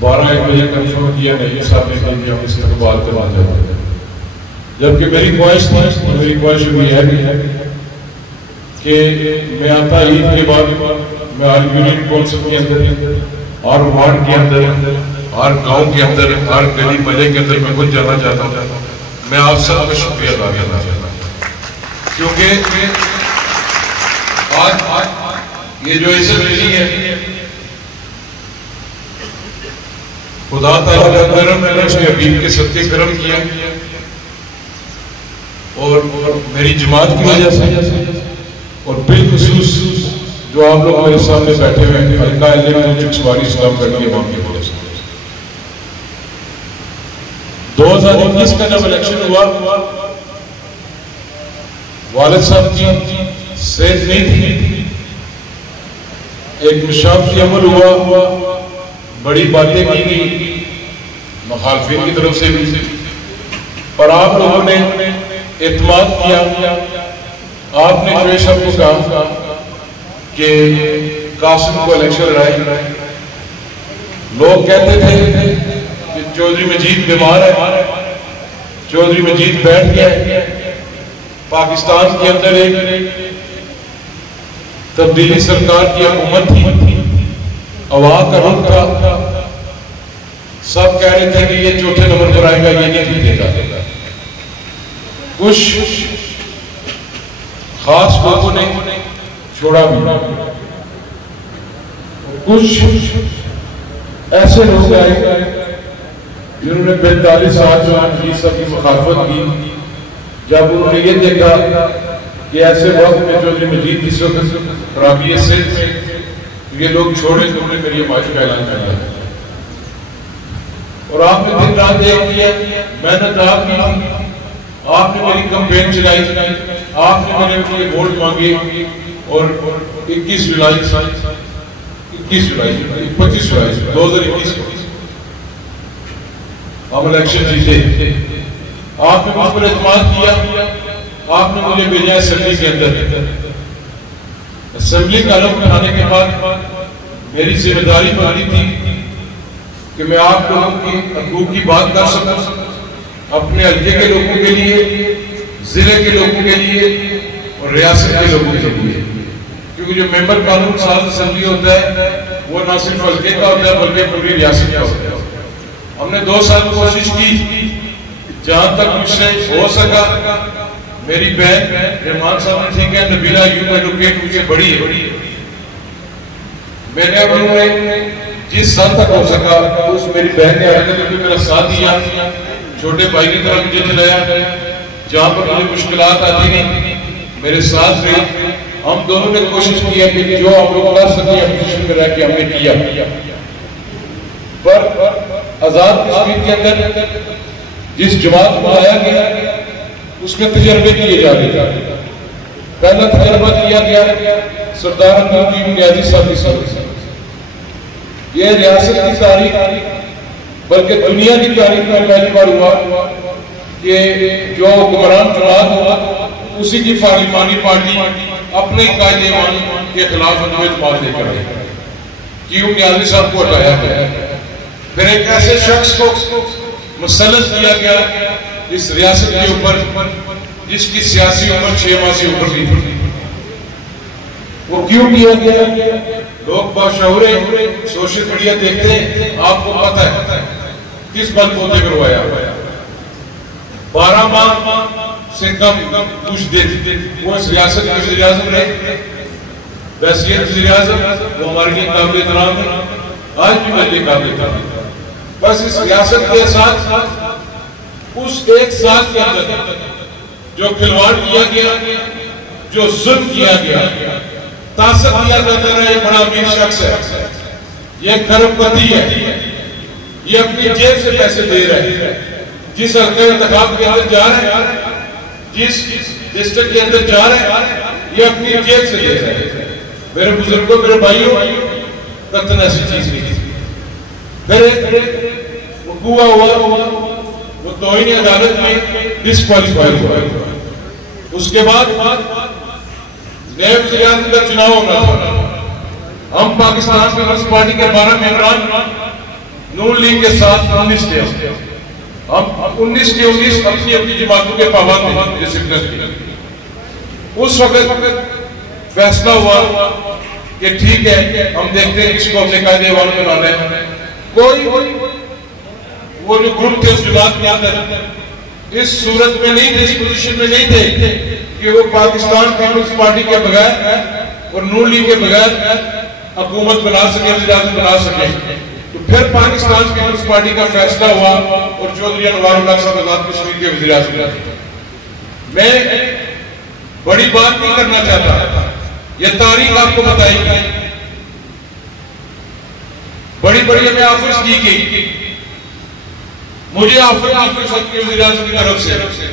12-1 बजे कंफर्म किया नहीं साहब ने कि हम इस्तेमाल करवा जाएंगे, जबकि मेरी ख्वाहिश थी, मेरी ख्वाहिश भी है कि मैं आता ईद के बाद मैं हर यूनियन कौंसिल के अंदर, हर वार्ड के अंदर, हर गांव के अंदर, हर गली मजे के अंदर मैं खुद जाना चाहता हूँ। मैं आप सबका शुक्रिया अदा करना चाहता हूँ, क्योंकि आज ये जो इज्जत मिली है खुदा ताला का करम है, उसने हबीब के सत्य करम किया और मेरी जमात की वजह से, और बिलखुसूस जो आप लोग मेरे सामने बैठे हुए हैं हल्का चकसवारी इस्लाम करनी है वहां की वजह से। 2019 का जब इलेक्शन हुआ, वालिद साहब की सेहत नहीं थी, एक मुशावरती अमल हुआ, बड़ी बातें की गई मुखालफिन की तरफ से भी, और आप लोगों ने एतमाद किया। आपने जो सबको कहा कि कासिम को इलेक्शन लड़ाए। लोग कहते थे कि चौधरी मजीद बीमार है, चौधरी मजीद बैठ गया। पाकिस्तान के अंदर एक तब्दीली सरकार की हुकूमत थी, अवाम का रुख था, सब कह रहे थे कि ये चौथे नंबर पर आएगा, ये नहीं जीतेगा। कुछ खास लोगों ने छोड़ा भी, कुछ ऐसे लोग आए जिन्होंने 45 साल जो फीसद की मुखालफत की। जब उन्होंने ये देखा कि ऐसे वक्त में चौधरी मजीद इस वक्त खराबी सेहत में ये लोग छोड़े, तो उन्होंने मेरी हमायत का ऐलान कर दिया। और आपने दिन रात देख किया, मेहनत आपकी थी, आपने मेरी कंपेन चलाई, आपने मेरे लिए वोट मांगे, और 21 जुलाई 25 जुलाई 2021 हम इलेक्शन जीते। आपने मुझ पर एतमाद किया, आपने मुझे भेजा असेंबली के अंदर। असेंबली का हलफ उठाने के बाद मेरी जिम्मेदारी बनती थी कि मैं आप लोगों की हकूक की बात कर सकूं, अपने हल्के के लोगों के लिए, जिले के लोगों के लिए और रियासत के लोगों के लिए। क्योंकि जो मेंबर कानून साज असेंबली होता है वो ना सिर्फ हल्के का होता है बल्कि पूरी रियासत का होता है। हमने 2 साल कोशिश की, जहां तक मुझसे हो सका। मेरी बहन रहमान साहब ने ठीक है, नबीला यूब एडवोकेट मुझे बड़ी है, मैंने उन्होंने जिस साल तक हो सका उस मेरी बहन ने आगे मेरा साथ दिया, छोटे भाई की तरह मुझे चलाया। जहां पर मुझे मुश्किलात आती नहीं मेरे साथ रहे। हम दोनों ने कोशिश की है कि जो हम लोग कर सके अपोजिशन में रह के हमने किया। पर आजाद कश्मीर के अंदर जिस जमात को लाया गया उसमें तजर्बे किए जा रहे थे। पहला तजर्बा किया गया सरदार अब्दुल नियाज़ी साहब की। ये रियासत की तारीख बल्कि दुनिया की तारीख में पहली बार हुआ कि जो हुक्मरान जमात हुआ उसी की पार्लिमानी पार्टी अपने कायदे के खिलाफ एतमाद लेकर आई। क्यों नियाज़ी साहब को हटाया गया। फिर एक ऐसे शख्स को मुसल्लत किया गया इस रियासत के ऊपर, जिसकी सियासी उम्र 6 माह से ऊपर की थी। वो क्यों किया गया? लोग बाशऊर सोशल मीडिया देखते हैं, आपको पता है किस बलबूते पर हुआ 12 माह से कम कुछ दिन वो इस रियासत के वज़ीर आज़म रहे, वज़ीर आज़म, वो हमारे लिए काबिल एहतराम है, आज भी मेरे लिए काबिल एहतराम है। बस इस रियासत के साथ उस एक साल के अंदर जो खिलवाड़ किया गया, जो जुल्म किया गया, तासक किया जाता रहा, ये बड़ा अमीर शख्स है, ये खरबपति है, ये अपनी जेब से पैसे दे रहे हैं, जिस हल्के इंतखाब के अंदर जा रहे हैं, जिस डिस्ट्रिक्ट के अंदर जा रहे हैं, ये अपनी जेब से दे रहे हैं। मेरे बुजुर्गों, मेरे भाइयों, कतन ऐसी चीज नहीं थी। फिर हुआ वो तौहीन अदालत में डिस्क्वालीफाई हुआ। उसके बाद नायब वज़ीर आज़म का चुनाव होना था। हम पाकिस्तान पीपल्स पार्टी के 12 मेंबरान नून लीग के साथ 19 थे। हम 19 के 19 अपनी अपनी जमातों के पाबंद थे। उस वक्त फैसला हुआ कि ठीक है, हम देखते हैं किसको हमने कायदे वाल बनाना है। कोई वो जो ग्रुप थे उस जमात के अंदर इस सूरत में नहीं थे, इस पोजीशन में नहीं थे कि वो पाकिस्तान पीपल्स पार्टी के बगैर और नून लीग के बगैर हुकूमत बना सके, वज़ीर आज़म बना सके। तो फिर पाकिस्तान पीपल्स पार्टी का फैसला हुआ और चौधरी अनवारुल्लाह साहब आज़ाद कश्मीर के वज़ीर आज़म। मैं बड़ी बात नहीं करना चाहता, ये तारीख आपको बताएगी। बड़ी बड़ी हमें ऑफर्स दी गई, मुझे ऑफर की सकती वज़ीर आज़म की तरफ से,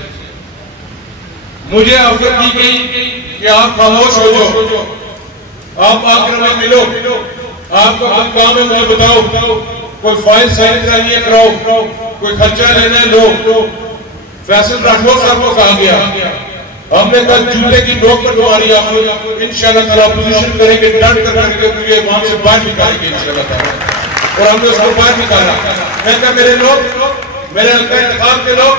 मुझे ऑफर की गई कि आप खामोश हो जाओ, आप आकर हमें मिलो, आपका कोई काम है मुझे बताओ, कोई फाइल साइन करानी है कराओ, कोई खर्चा लेना है लो। फैसल राठौर साहब को कहा गया, हमने कल जूते की नोक पर तुम्हारी आप इंशाल्लाह ताला अपोजिशन करेंगे, डट करके तुझे वहां से बाहर निकालेंगे इंशाल्लाह ताला। और हमने उसको बाहर निकाला। मैं कहा मेरे लोग, मेरे हल्का इंतखाब के लोग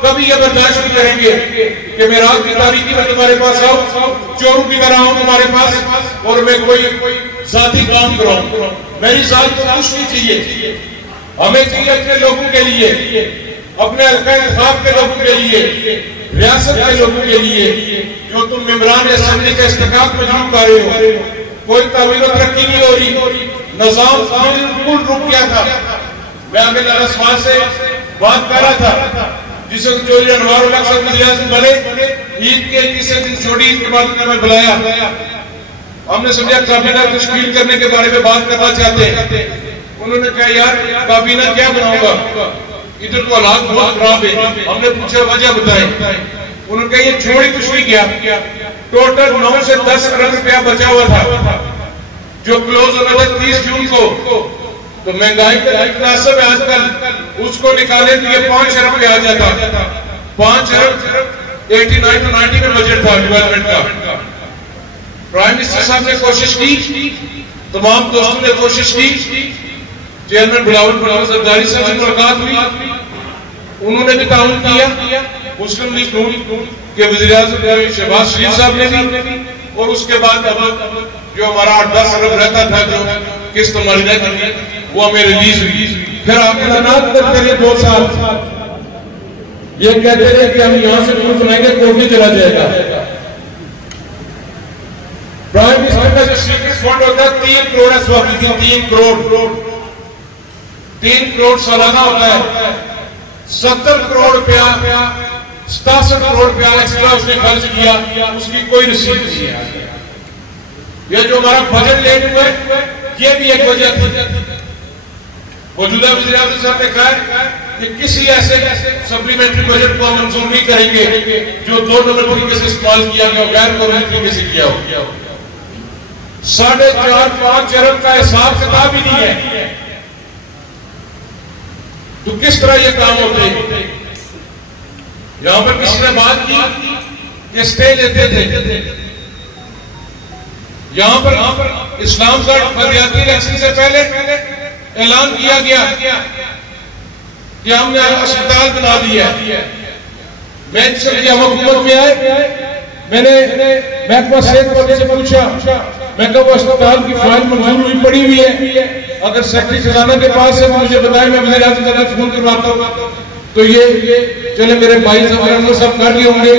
कभी ये बर्दाश्त नहीं करेंगे कि मैं रात की तारीखी में तुम्हारे पास आऊं, चोरों की तरह आऊं तुम्हारे पास और मैं कोई जाती काम कराऊं। मेरी जात को कुछ नहीं चाहिए, हमें चाहिए अपने लोगों के लिए, अपने हल्का इंतखाब के लोगों के लिए, रियासत के लोगों के लिए। जो तुम मेंबरान असेंबली का इस्तेकाम मजरूब कर रहे हो, कोई तामीर तरक्की नहीं हो रही, निजाम बिल्कुल रुक गया था। मैं अमिल अलस्मान से बात कर रहा था, जिसे चौधरी अनवारुल्लाह साहब वज़ीर आज़म बने, ईद के तीसरे दिन छोड़ी, ईद के बाद उन्हें बुलाया। हमने समझा काबीना तश्कील करने के बारे में बात करना चाहते हैं। उन्होंने कहा यार काबीना क्या बनाऊंगा, इधर तो हालात बहुत खराब है। हमने पूछा वजह बताए, उन्होंने कहा ये छोड़ ही कुछ नहीं गया, टोटल 9 से 10 अरब रुपया बचा हुआ था जो क्लोज होना था 30 जून को। तो महंगाई का मुनासिब है आजकल, उसको निकाले तो ये 5 अरब पे आ जाता। 5 अरब 89 to 90 में बजट था डेवलपमेंट का। प्राइम मिनिस्टर साहब ने कोशिश की, तमाम दोस्तों ने कोशिश की, चेयरमैन बिलावल जरदारी साहब से मुलाकात हुई, उन्होंने भी ताउन किया, मुस्लिम लीग नून के वज़ीर आज़म शहबाज शरीफ साहब ने भी। और उसके बाद अब जो हमारा 8-10 अरब रहता था, जो किस्त हमारी रहती थी, वो हमें रिलीज हुई। फिर आप ऐलान करते रहे 2 साल, ये कहते रहे कि हम यहां से पुल बनाएंगे, कोर्ट चला जाएगा। प्राइम मिनिस्टर का जो सीक्रेट फंड होता है 3 करोड़ इस वक्त 3 करोड़ सालाना होता है। 70 करोड़ रुपया 67 करोड़ रुपया एक्स्ट्रा उसने खर्च किया, उसकी कोई रसीद नहीं है। ये जो हमारा बजट लेट हुआ है, ये भी एक वजह थी। मौजूदा वज़ीर आज़म साहब ने कहा कि किसी ऐसे सप्लीमेंट्री बजट को हम मंजूर नहीं करेंगे जो 2 नंबर तरीके से इस्तेमाल किया गया, गैर कानूनी तरीके से किया हो। 4.5-5 अरब का हिसाब किताब ही नहीं है, तो किस तरह ये काम होते हैं? यहां पर किसी ने बात की कि स्टे लेते थे, यहां पर इस्लामगढ़ बदियाती इलेक्शन से पहले ऐलान किया गया कि हमने अस्पताल बना दिया है। मैं जब हुकूमत में आए, मैंने महकमा सेहत वाले से पूछा, मैं कहा वो अस्पताल की फाइल मंजूर हुई पड़ी हुई है, अगर सेक्रेटरी खजाना के पास है मुझे बताए, मैं वज़ीर आज़म से फोन करवाता हूँ। तो ये चले मेरे भाई साहब सब कर रहे होंगे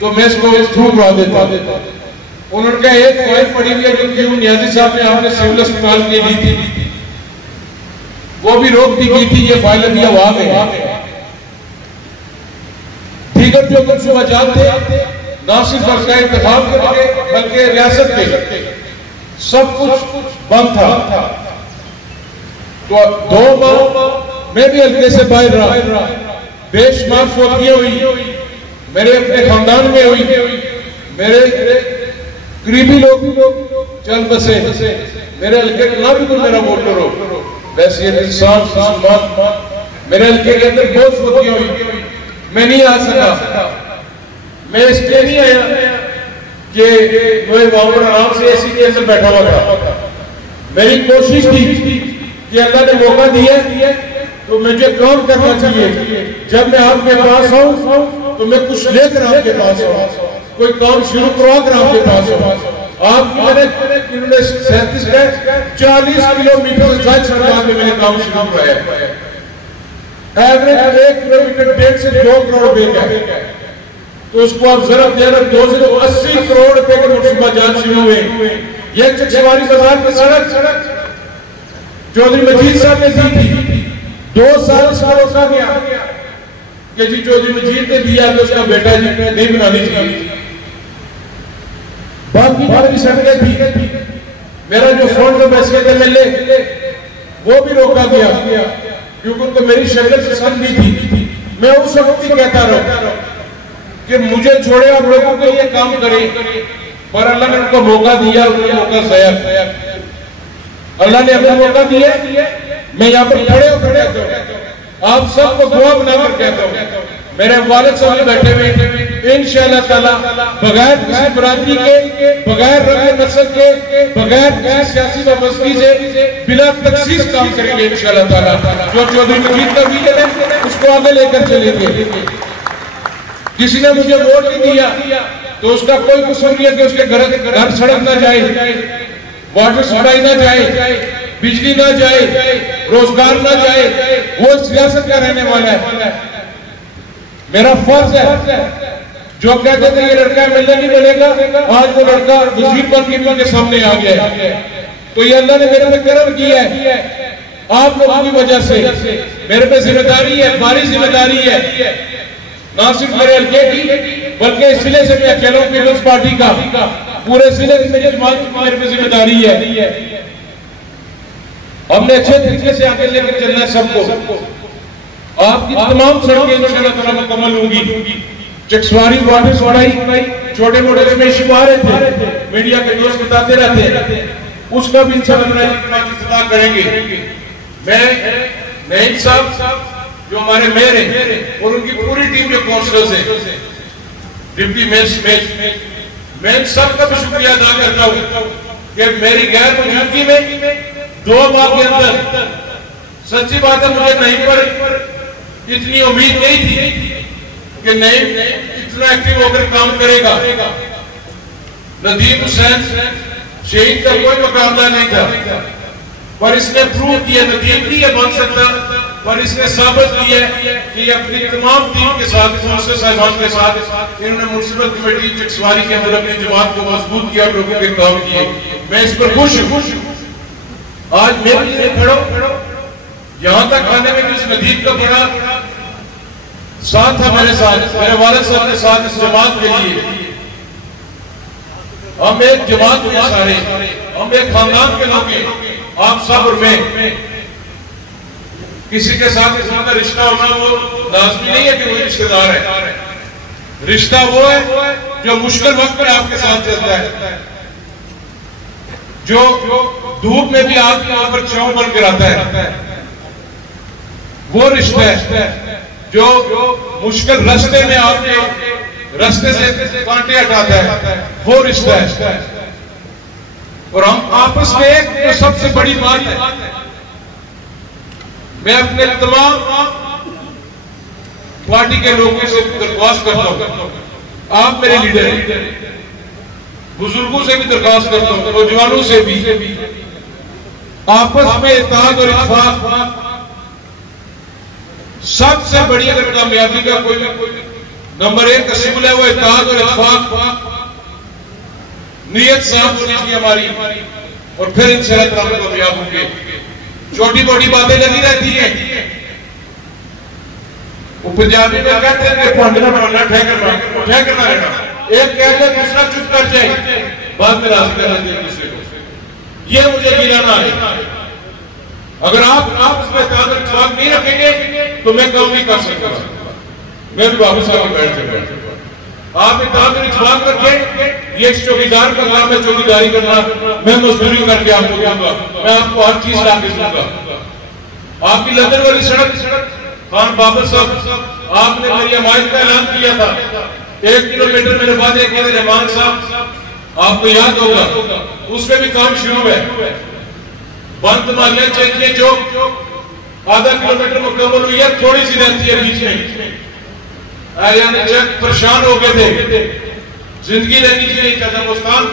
तो मैं इसको थ्रू करवा देता हूँ। उन्होंने कहा एक फाइल पड़ी हुई है जो क्यों नियाजी साहब ने आपने सिविल अस्पताल के ली थी, वो भी रोक दी गई थी, ये फाइल अभी हवा में है। दीगर जो कुछ वजह थे ना सिर्फ उसका इंतखाब करके बल्कि रियासत के सब कुछ बंद था। तो 2 माह मैं भी हल्के से बाहर रहा, बेशुमार फौतियां हुई, मेरे अपने खानदान में हुई, मेरे करीबी लोग चल बसे, मेरे हल्के ना भी कोई मेरा वोटर हो, वैसे इंसान मेरे हल्के के अंदर बहुत फौतियां हुई, मैं नहीं आ सका। मैं इसलिए नहीं आया कि मैं वहां पर आराम से एसी के अंदर बैठा हुआ था। मेरी कोशिश थी कि अल्लाह ने मौका दिया तो मुझे काम करना चाहिए। जब मैं आपके पास आऊं तो मैं कुछ लेकर आपके पास आऊं, कोई काम शुरू करवा कर आपके पास आऊं। आप मैंने 37 में 40 किलोमीटर जांच सरकार में मैंने काम शुरू कराया। एवरेज 1 किलोमीटर 1.5 से 2 करोड़ रुपए का, तो उसको आप जरा देना 2 से 80 करोड़ रुपए के मुनसूबा जांच शुरू हुए। ये चकसवारी बाजार की सड़क चौधरी मजीद साहब ने दी थी, 2 साल इसको रोका गया कि जी चौधरी मजीद ने दिया तो उसका बेटा जी नहीं बनानी चाहिए। बाकी बाकी सड़कें थी, मेरा जो फंड MLA वो भी रोका गया क्योंकि उनको मेरी शक्ल पसंद नहीं थी। मैं उस वक्त ही कहता रहा कि मुझे छोड़े आप लोगों के लिए काम करें, पर अल्लाह ने उनको मौका दिया, उन्होंने मौका ज़ाया। अल्लाह ने हमें मौका दिया, मैं यहाँ पर खड़े होकर कहता हूँ, आप सबको दुआ बनाकर कहता हूँ, मेरे वालिद साहब बैठे हुए इंशाअल्लाह ताला बगैर किसी बरादरी के, बगैर रंग नस्ल के, बगैर किसी सियासी वाबस्तगी से बिना तखसीस काम करेंगे इंशाअल्लाह ताला। जो चौधरी मजीद का विजन है उसको आगे लेकर चलेंगे। किसी ने मुझे वोट नहीं दिया तो उसका कोई कसूर नहीं है कि उसके घर सड़क ना जाए, वाटर सप्लाई ना जाए, बिजली ना जाए, रोजगार ना जाए, वो सियासत का रहने वाला है। मेरा फर्ज है, जो कहते थे ये लड़का MLA नहीं बनेगा, आज वो लड़का वजीर बन के सामने आ गया है। तो ये अल्लाह ने मेरे पे करम किया है, आप लोगों की वजह से मेरे पे जिम्मेदारी है, भारी जिम्मेदारी है, ना सिर्फ मेरे हल्के की बल्कि इस जिले से मैं अकेला हूं पीपल्स पार्टी का, पूरे जिले की मेरी जमात की मेरे पे जिम्मेदारी है। हमने अच्छे तरीके से आगे लेकर चलना है सबको। आपकी तमाम सड़कें इंशाअल्लाह ताला मुकम्मल होंगी। चकसवारी वाटर सप्लाई छोटे मोटे इसमें इशू आ रहे थे, मीडिया के दोस्त बताते रहते हैं, उसका भी इंशाअल्लाह करेंगे। मैं नईम साहब जो हमारे मेयर हैं और उनकी पूरी टीम जो काउंसलर्स है, डिप्टी मेयर, मैं सबका भी शुक्रिया अदा करता हूँ कि मेरी गैर मौजूदगी में 2 माह के अंदर, सच्ची बात है मुझे नहीं पर इतनी उम्मीद नहीं थी कि नहीं इतना एक्टिव होकर काम करेगा। नदीम हुसैन शहीद का कोई मुकाबला नहीं था, पर इसने प्रूव किया, नदीम नहीं है बन सकता, पर इसने साबित किया कि अपनी तमाम टीम के साथ, काउंसलर साहिबान के साथ इन्होंने म्युनिसिपल कमेटी चकसवारी के अंदर अपनी जमात को मजबूत किया, लोगों के काम किए। मैं इस पर खुश हूँ। आज मेरे लिए खड़ो यहां तक आने में जिस नदीम का बड़ा साथ था मेरे साथ, मेरे वालिद साहब के साथ इस जमात के लिए, हम एक जमात में सारे, हम एक खानदान के लोग हैं। आप सब और मैं, किसी के साथ इस तरह का रिश्ता होना वो लाजमी नहीं है कि वो रिश्तेदार है। रिश्ता वो है जो मुश्किल वक्त में आपके साथ चलता है, जो धूप में भी आपके ऊपर छांव बन कर आता है, वो रिश्ता है जो मुश्किल रास्ते में आपके रास्ते से कांटे हटाता है, वो रिश्ता है। और हम आपस में एक सबसे बड़ी बात है, मैं अपने तमाम पार्टी के लोगों से दरख्वास्त करता हूँ, आप मेरे लीडर हैं, बुजुर्गों से भी दरख्वास्त करता हूँ, नौजवानों से भी, आपस में इत्तेहाद और इत्तेफाक सबसे बड़ी अगर कामयाबी का कोई नंबर 1 का सिंबल है वो इत्तेहाद और इत्तेफाक, नीयत साफ होनी चाहिए हमारी, और फिर इंशाअल्लाह कामयाब होंगे। छोटी मोटी बातें लगी रहती हैं, वो पंजाबी में कहते हैं कि पंडना बनना ठहरना रहना, एक कह दे दूसरा चुप कर जाए, बाद में राज कर लेते हैं दूसरे को, ये मुझे गिराना है। अगर आप इसमें ताकत जवाब नहीं रखेंगे तो मैं काम नहीं कर सकता, मैं भी वापस आकर बैठ जाऊंगा। आप ताकत जवाब रखें, ये चौकीदार का काम है चौकीदारी करना, मैं मजदूरी करके आपको दूंगा, मैं आपको हर चीज ला के दूंगा। आपकी लंदन वाली सड़क खान बाबर साहब, आपने मेरी हमायत का ऐलान किया था, 1 किलोमीटर मेरे वादे किए थे रहमान साहब, आपको याद होगा, उसमें भी काम शुरू है। बंद मालिया चाहिए जो आधा किलोमीटर मुकम्मल हुई है, थोड़ी सी रहती है बीच में, यानी जब परेशान हो गए थे, जिंदगी रहनी चाहिए कजाकिस्तान,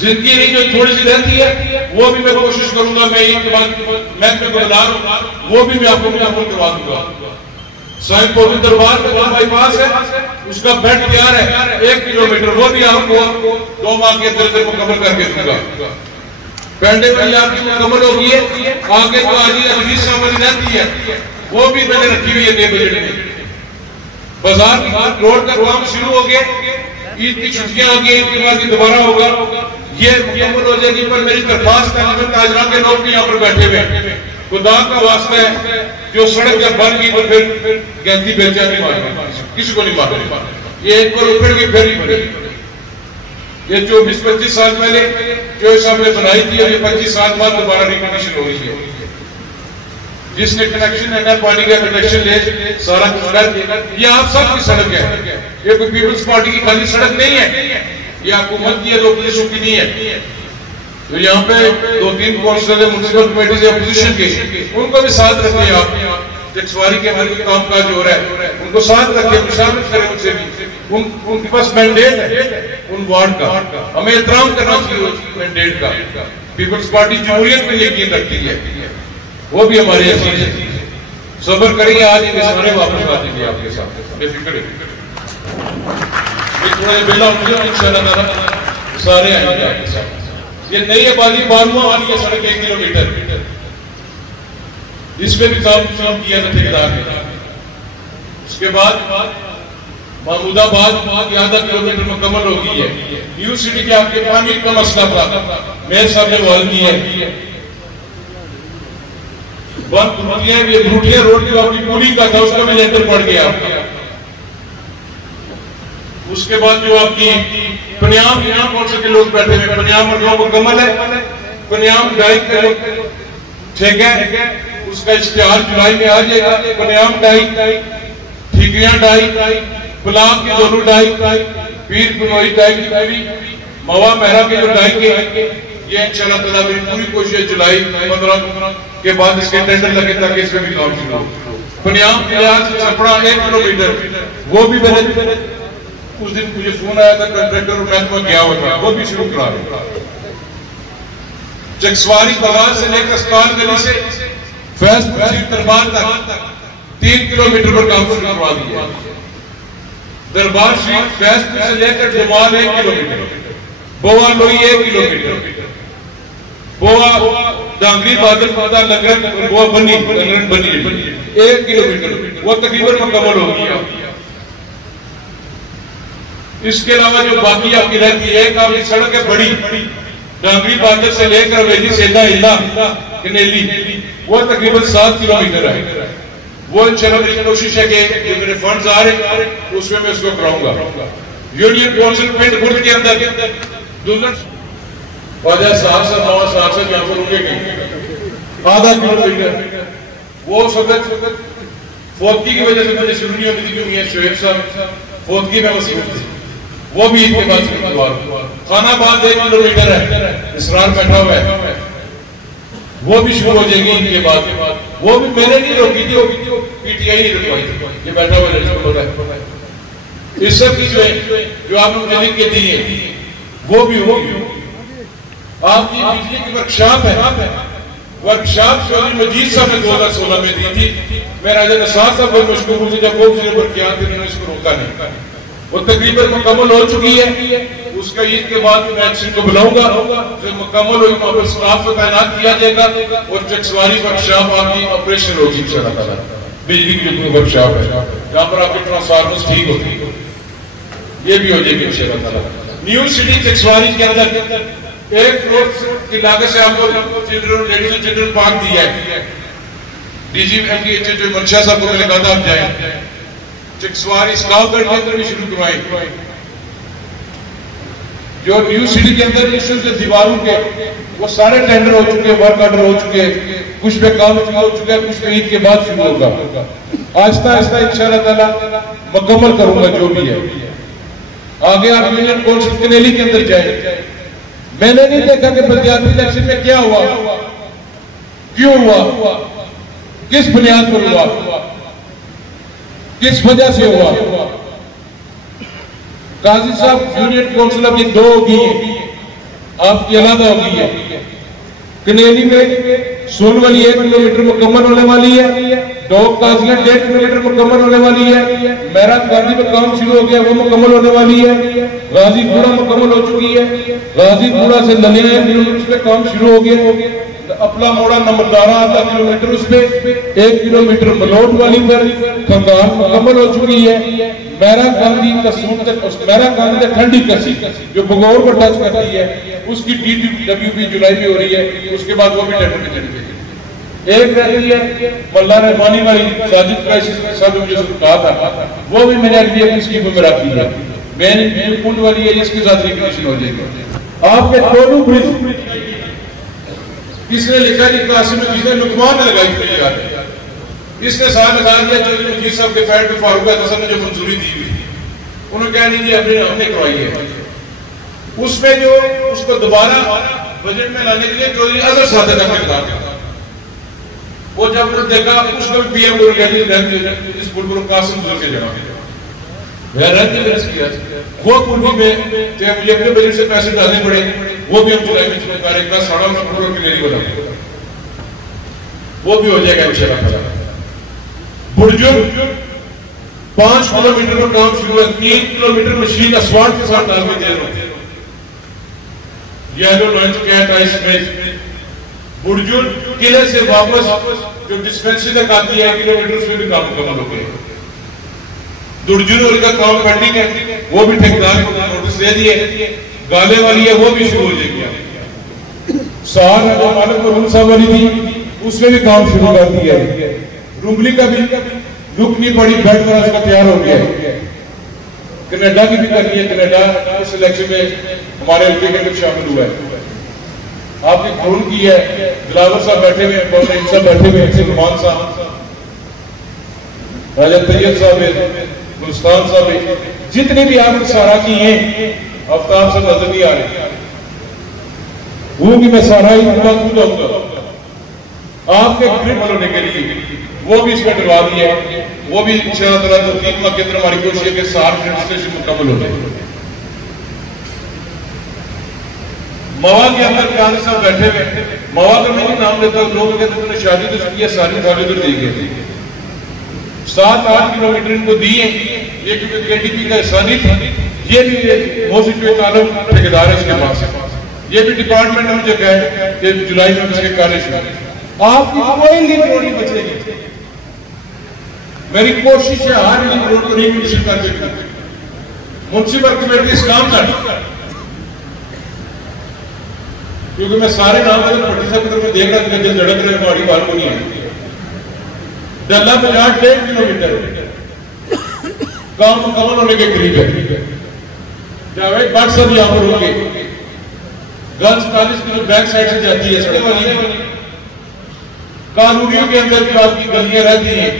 जिंदगी नहीं जो थोड़ी सी रहती है वो भी मैं कोशिश करूंगा, मैं एक महकमे को बता रहा हूं, वो भी मैं आपको मुकम्मल करवा दूंगा। स्वयं पवित्र दरबार में जो बाईपास है उसका बेड तैयार है 1 किलोमीटर, वो भी आपको 2 माह के अंदर मुकम्मल करके दूंगा। पेंडे वाली आपकी मुकम्मल होगी है, आगे तो अगली सामने रहती है, वो भी मैंने रखी हुई है 9 बजे में। बाजार रोड का काम शुरू हो गया, ईद की छुट्टियां आ गई, ईद के बाद दोबारा होगा, ये मुकम्मल हो जाएगी। पर मेरी दरख्वास्त ताजरा के लोग भी यहाँ पर बैठे हुए, खुदा का वास्ता है, जो सड़क जब बन गई तो फिर गैंती बेचा नहीं मारना, किसी को नहीं मारना, ये एक बार उखड़ गई फिर ही बनेगी। ये 24-25 साल पहले जो साहब ने बनाई थी, और ये 25 साल बाद दोबारा रिकनेक्शन हो रही है। जिसने कनेक्शन है, पानी का कनेक्शन ले, सारा कुछ कर, ये आप सबकी सड़क है, ये कोई पीपल्स पार्टी की खाली सड़क नहीं है, ये हुकूमत की है, ऑपोजिशन की नहीं है। तो यहाँ पे 2-3 कौंसिलर म्युनिसिपल कमेटी से अपोजिशन के, उनको भी साथ रखिए आप, सवारी के हमारे काम काज हो रहा है, उनको साथ रखिए, मुशावरत करें उनसे भी, उनके पास मैंडेट है उन वार्ड का, हमें एहतराम करना चाहिए मैंडेट का। पीपल्स पार्टी जमहूरियत में यकीन रखती है, वो भी हमारे अजीज है, सब्र करेंगे, आज ये सारे वापस आ जाएंगे आपके साथ, बेफिक्र थोड़ा बेला इंशाल्लाह सारे आएंगे आपके साथ। ये नई आबादी 12वां वाली है सड़क 1 किलोमीटर, इसमें भी काम किया था ठेकेदार ने। उसके बाद महमूदाबाद आधा किलोमीटर मुकम्मल हो गई है। न्यू सिटी के आपके पानी का मसला था, मेयर साहब ने हल किया है, ब्रूटिया रोड की आपकी पुलिंग का था, उसका भी लेटर पड़ गया आपका। उसके बाद जो आपकी पनियाम कौन से के लोग बैठे हुए, पनियाम मुकम्मल है, पनियाम डाई का ठेका है, उसका इश्तिहार जुलाई में आ जाएगा। पनियाम डाई, ठीकरियां डाई, गुलाब की दोनों डाई, पीर पुनोई डाई की पूरी, मवा मेहरा के जो डाई के, ये इंशाल्लाह ताला मेरी पूरी कोशिश है जुलाई 15 के बाद इसके टेंडर लगे ताकि इसमें भी काम शुरू हो। पनियाम से छपड़ा 1 किलोमीटर, वो भी मैंने उस दिन मुझे फोन आया था कंट्रैक्टर और मैं तो गया हुआ था, वो भी शुरू करा रहे। चकसवारी बाजार से लेकर अस्पताल गली से फैज दरबार तक 3 किलोमीटर पर काम शुरू करवा दिया। दरबार शरीफ फैज से लेकर जमाल 1 किलोमीटर, बोआ लोई 1 किलोमीटर, बोआ डांगरी बादल पौधा लंगर बोआ बनी 1 किलोमीटर, वो तकरीबन मुकम्मल हो गया। इसके अलावा जो बाकी आपकी रहती है, आपकी सड़क है बड़ी, डांगरी बादल से लेकर वेली सेदा इला कनेली, वो तकरीबन 7 किलोमीटर है। वो इंशाल्लाह मेरी कोशिश है कि जो मेरे फंड्स आ रहे हैं उसमें मैं उसको कराऊंगा। यूनियन काउंसिल पिंड गुर्द के अंदर दुल्हन वजह 700-900 से यहाँ पर रुकेगी आधा किलोमीटर, वो सदस्य फौतगी की वजह से मुझे शुरू नहीं होती थी, मियां शोएब साहब फौतगी में मसरूफ थे, वो भी ईद के बाद शुरू। खानाबाद 1 किलोमीटर है, इसरार बैठा हुआ है, वो भी शुरू हो जाएगी इनके बाद। वो भी मैंने नहीं रोकी थी, वो पीटीआई नहीं रुकवाई थी। ये बैठा हुआ लड़का होता है इस सब की जो है जो आपने मुझे लिख के दी है वो भी होगी। आपकी बिजली की वर्कशॉप है, वर्कशॉप चौधरी मजीद साहब ने 2016 में दी थी। मैं राजा नसार साहब को मशकूर हूँ जब वो पर किया थे उन्होंने इसको रोका नहीं। वो तकरीबन मुकम्मल हो चुकी है। उसका ईद के बाद मैं एक्शन को बुलाऊंगा, जब मुकम्मल होगी वहां पर स्टाफ को तैनात किया जाएगा और चकसवारी वर्कशॉप आपकी ऑपरेशन होगी इंशाअल्लाह ताला। बिजली की जो वर्कशॉप है जहाँ पर आपके ट्रांसफार्मर्स ठीक होती है ये भी हो जाएगी इंशाअल्लाह ताला। न्यू सिटी चकसवारी के अंदर 1 करोड़ की लागत से आपको children ladies and children park दिया है। डीजीएमपी जो मंशा साहब को मैंने कहा था आप जाए चकसवारी स्टाफ के अंदर भी शुरू करवाएं। जो न्यू सिटी के अंदर इश्यूज है दीवारों के वो सारे टेंडर हो चुके हैं, वर्क ऑर्डर हो चुके हैं, कुछ पे काम शुरू हो चुका है, कुछ पे ईद के बाद शुरू होगा। आहिस्ता आहिस्ता इंशाअल्लाह ताला मुकम्मल करूंगा जो भी है। आगे आप यूनियन काउंसिल कनेली के अंदर जाए। मैंने नहीं देखा कि बल्दियाती इलेक्शन में क्या हुआ, क्यों हुआ, किस बुनियाद पर हुआ, किस वजह से हुआ। काजी साहब यूनियन काउंसिल अभी 2 होगी है, आपकी अलग होगी है। कनेली में सोनवाली 1 किलोमीटर मुकम्मल होने वाली है, डॉग काजियां 1.5 किलोमीटर मुकम्मल होने वाली है। मेहराब गांधी में काम शुरू हो गया, वो मुकम्मल होने वाली है। गाजीपुरा मुकम्मल हो चुकी है, गाजीपुरा से ललिया 1 किलोमीटर पे काम शुरू हो गया। अपला मोड़ा नंबरदारा आधा किलोमीटर उस पे 1 किलोमीटर मलोट वाली पर खंगान मुकम्मल हो चुकी है। मेहरा गांधी का सूट तक मेहरा गांधी का ठंडी कसी जो बगौर को टच करती है उसकी DWP जुलाई में हो रही है। उसके बाद वो भी टेंडर में चली गई। एक रहती है मल्ला रहमानी वाली साजिद क्राइसिस में सब मुझे कहा था, वो भी मैंने अगली अपनी स्कीम में रखी है। मेन पुल वाली है जिसके साथ रिकनेक्शन हो जाएगी। आपके दोनों ब्रिज किसने लिखा जी कासिम में किसने लुकमान ने लगाई थी यार। इसने साथ लगा दिया जो जी साहब के फैट में फारूक हसन ने जो मंजूरी दी हुई थी उन्होंने कहा नहीं जी हमने करवाई है। उसमें जो उसको दोबारा बजट में लाने के लिए चौधरी अजहर सादे का किरदार था। वो जब उन्होंने देखा उसको भी पीएम को इस पुल कासिम के जगह वो पूर्वी में मुझे अपने बजट से पैसे डालने पड़े, वो भी हम जुलाई में करेगा साढ़ा मेरी बना वो भी हो जाएगा इंशाअल्लाह। बुर्जुर्ग 5 किलोमीटर पर काम शुरू है, 3 किलोमीटर मशीन असवाट के साथ डाल में दे रहे लॉन्च किया है 28 में। बुर्जुर्ग किले से वापस जो डिस्पेंसरी तक आती है 1 किलोमीटर उसमें भी काम मुकम्मल हो गया। दुर्जुन का काम पेंडिंग है, वो भी ठेकेदार को नोटिस दे दिए। गाले वाली है वो भी शुरू हो जाएगी। सार जो मालिक रूम साहब वाली थी उसमें भी काम शुरू कर दिया है। रुमली का भी रुक नहीं पड़ी, बेड पर उसका तैयार हो गया है। कनाडा की भी करनी है, कनाडा इस इलेक्शन में हमारे हल्के के अंदर शामिल हुआ है। आपने फोन की है, दिलावर साहब बैठे हुए हैं, साहब बैठे हुए हैं, सलमान साहब, राजा तैयब साहब, गुलस्तान साहब, जितने भी आपने सारा की हैं अफ्ताब से नजर नहीं आ रहे, वो भी मैं सारा ही खुद आऊंगा आपके ग्रिप होने के लिए। वो भी इसमें डरवा दिया है, वो भी इंशाअल्लाह 3 माह के अंदर हमारी कोशिश है कि 7 रजिस्ट्रेशन मुकम्मल हो जाए। मवा के अंदर काजी साहब बैठे हुए, मवा का मैं नाम लेता हूँ, लोग कहते हैं शादी तो की है, सारी सारी तो दी गई 7-8 किलोमीटर इनको दिए, ये क्योंकि KDP का हिस्सा नहीं था। ये भी ठेकेदार है इसके पास, ये भी डिपार्टमेंट ने मुझे कहा कि जुलाई में इसके कार्य शुरू। आपकी कोई लिंक रोड नहीं बचेगी। मेरी कोशिश है हर लिंक रोड को रिकनेक्शन करके म्युनिसिपल कमेटी इस काम कर, क्योंकि मैं सारे नाम पट्टी साहब की तरफ देख रहा था, दिल धड़क रहे हमारी बात को नहीं है। डल्ला 1.5 किलोमीटर काम मुकम्मल होने के करीब है। जावेद भट्ट साहब यहाँ पर होंगे, गर्ल्स कॉलेज की जो बैक साइड से जाती है सड़क वाली कानूनियों के अंदर जो आपकी गलियां रहती हैं,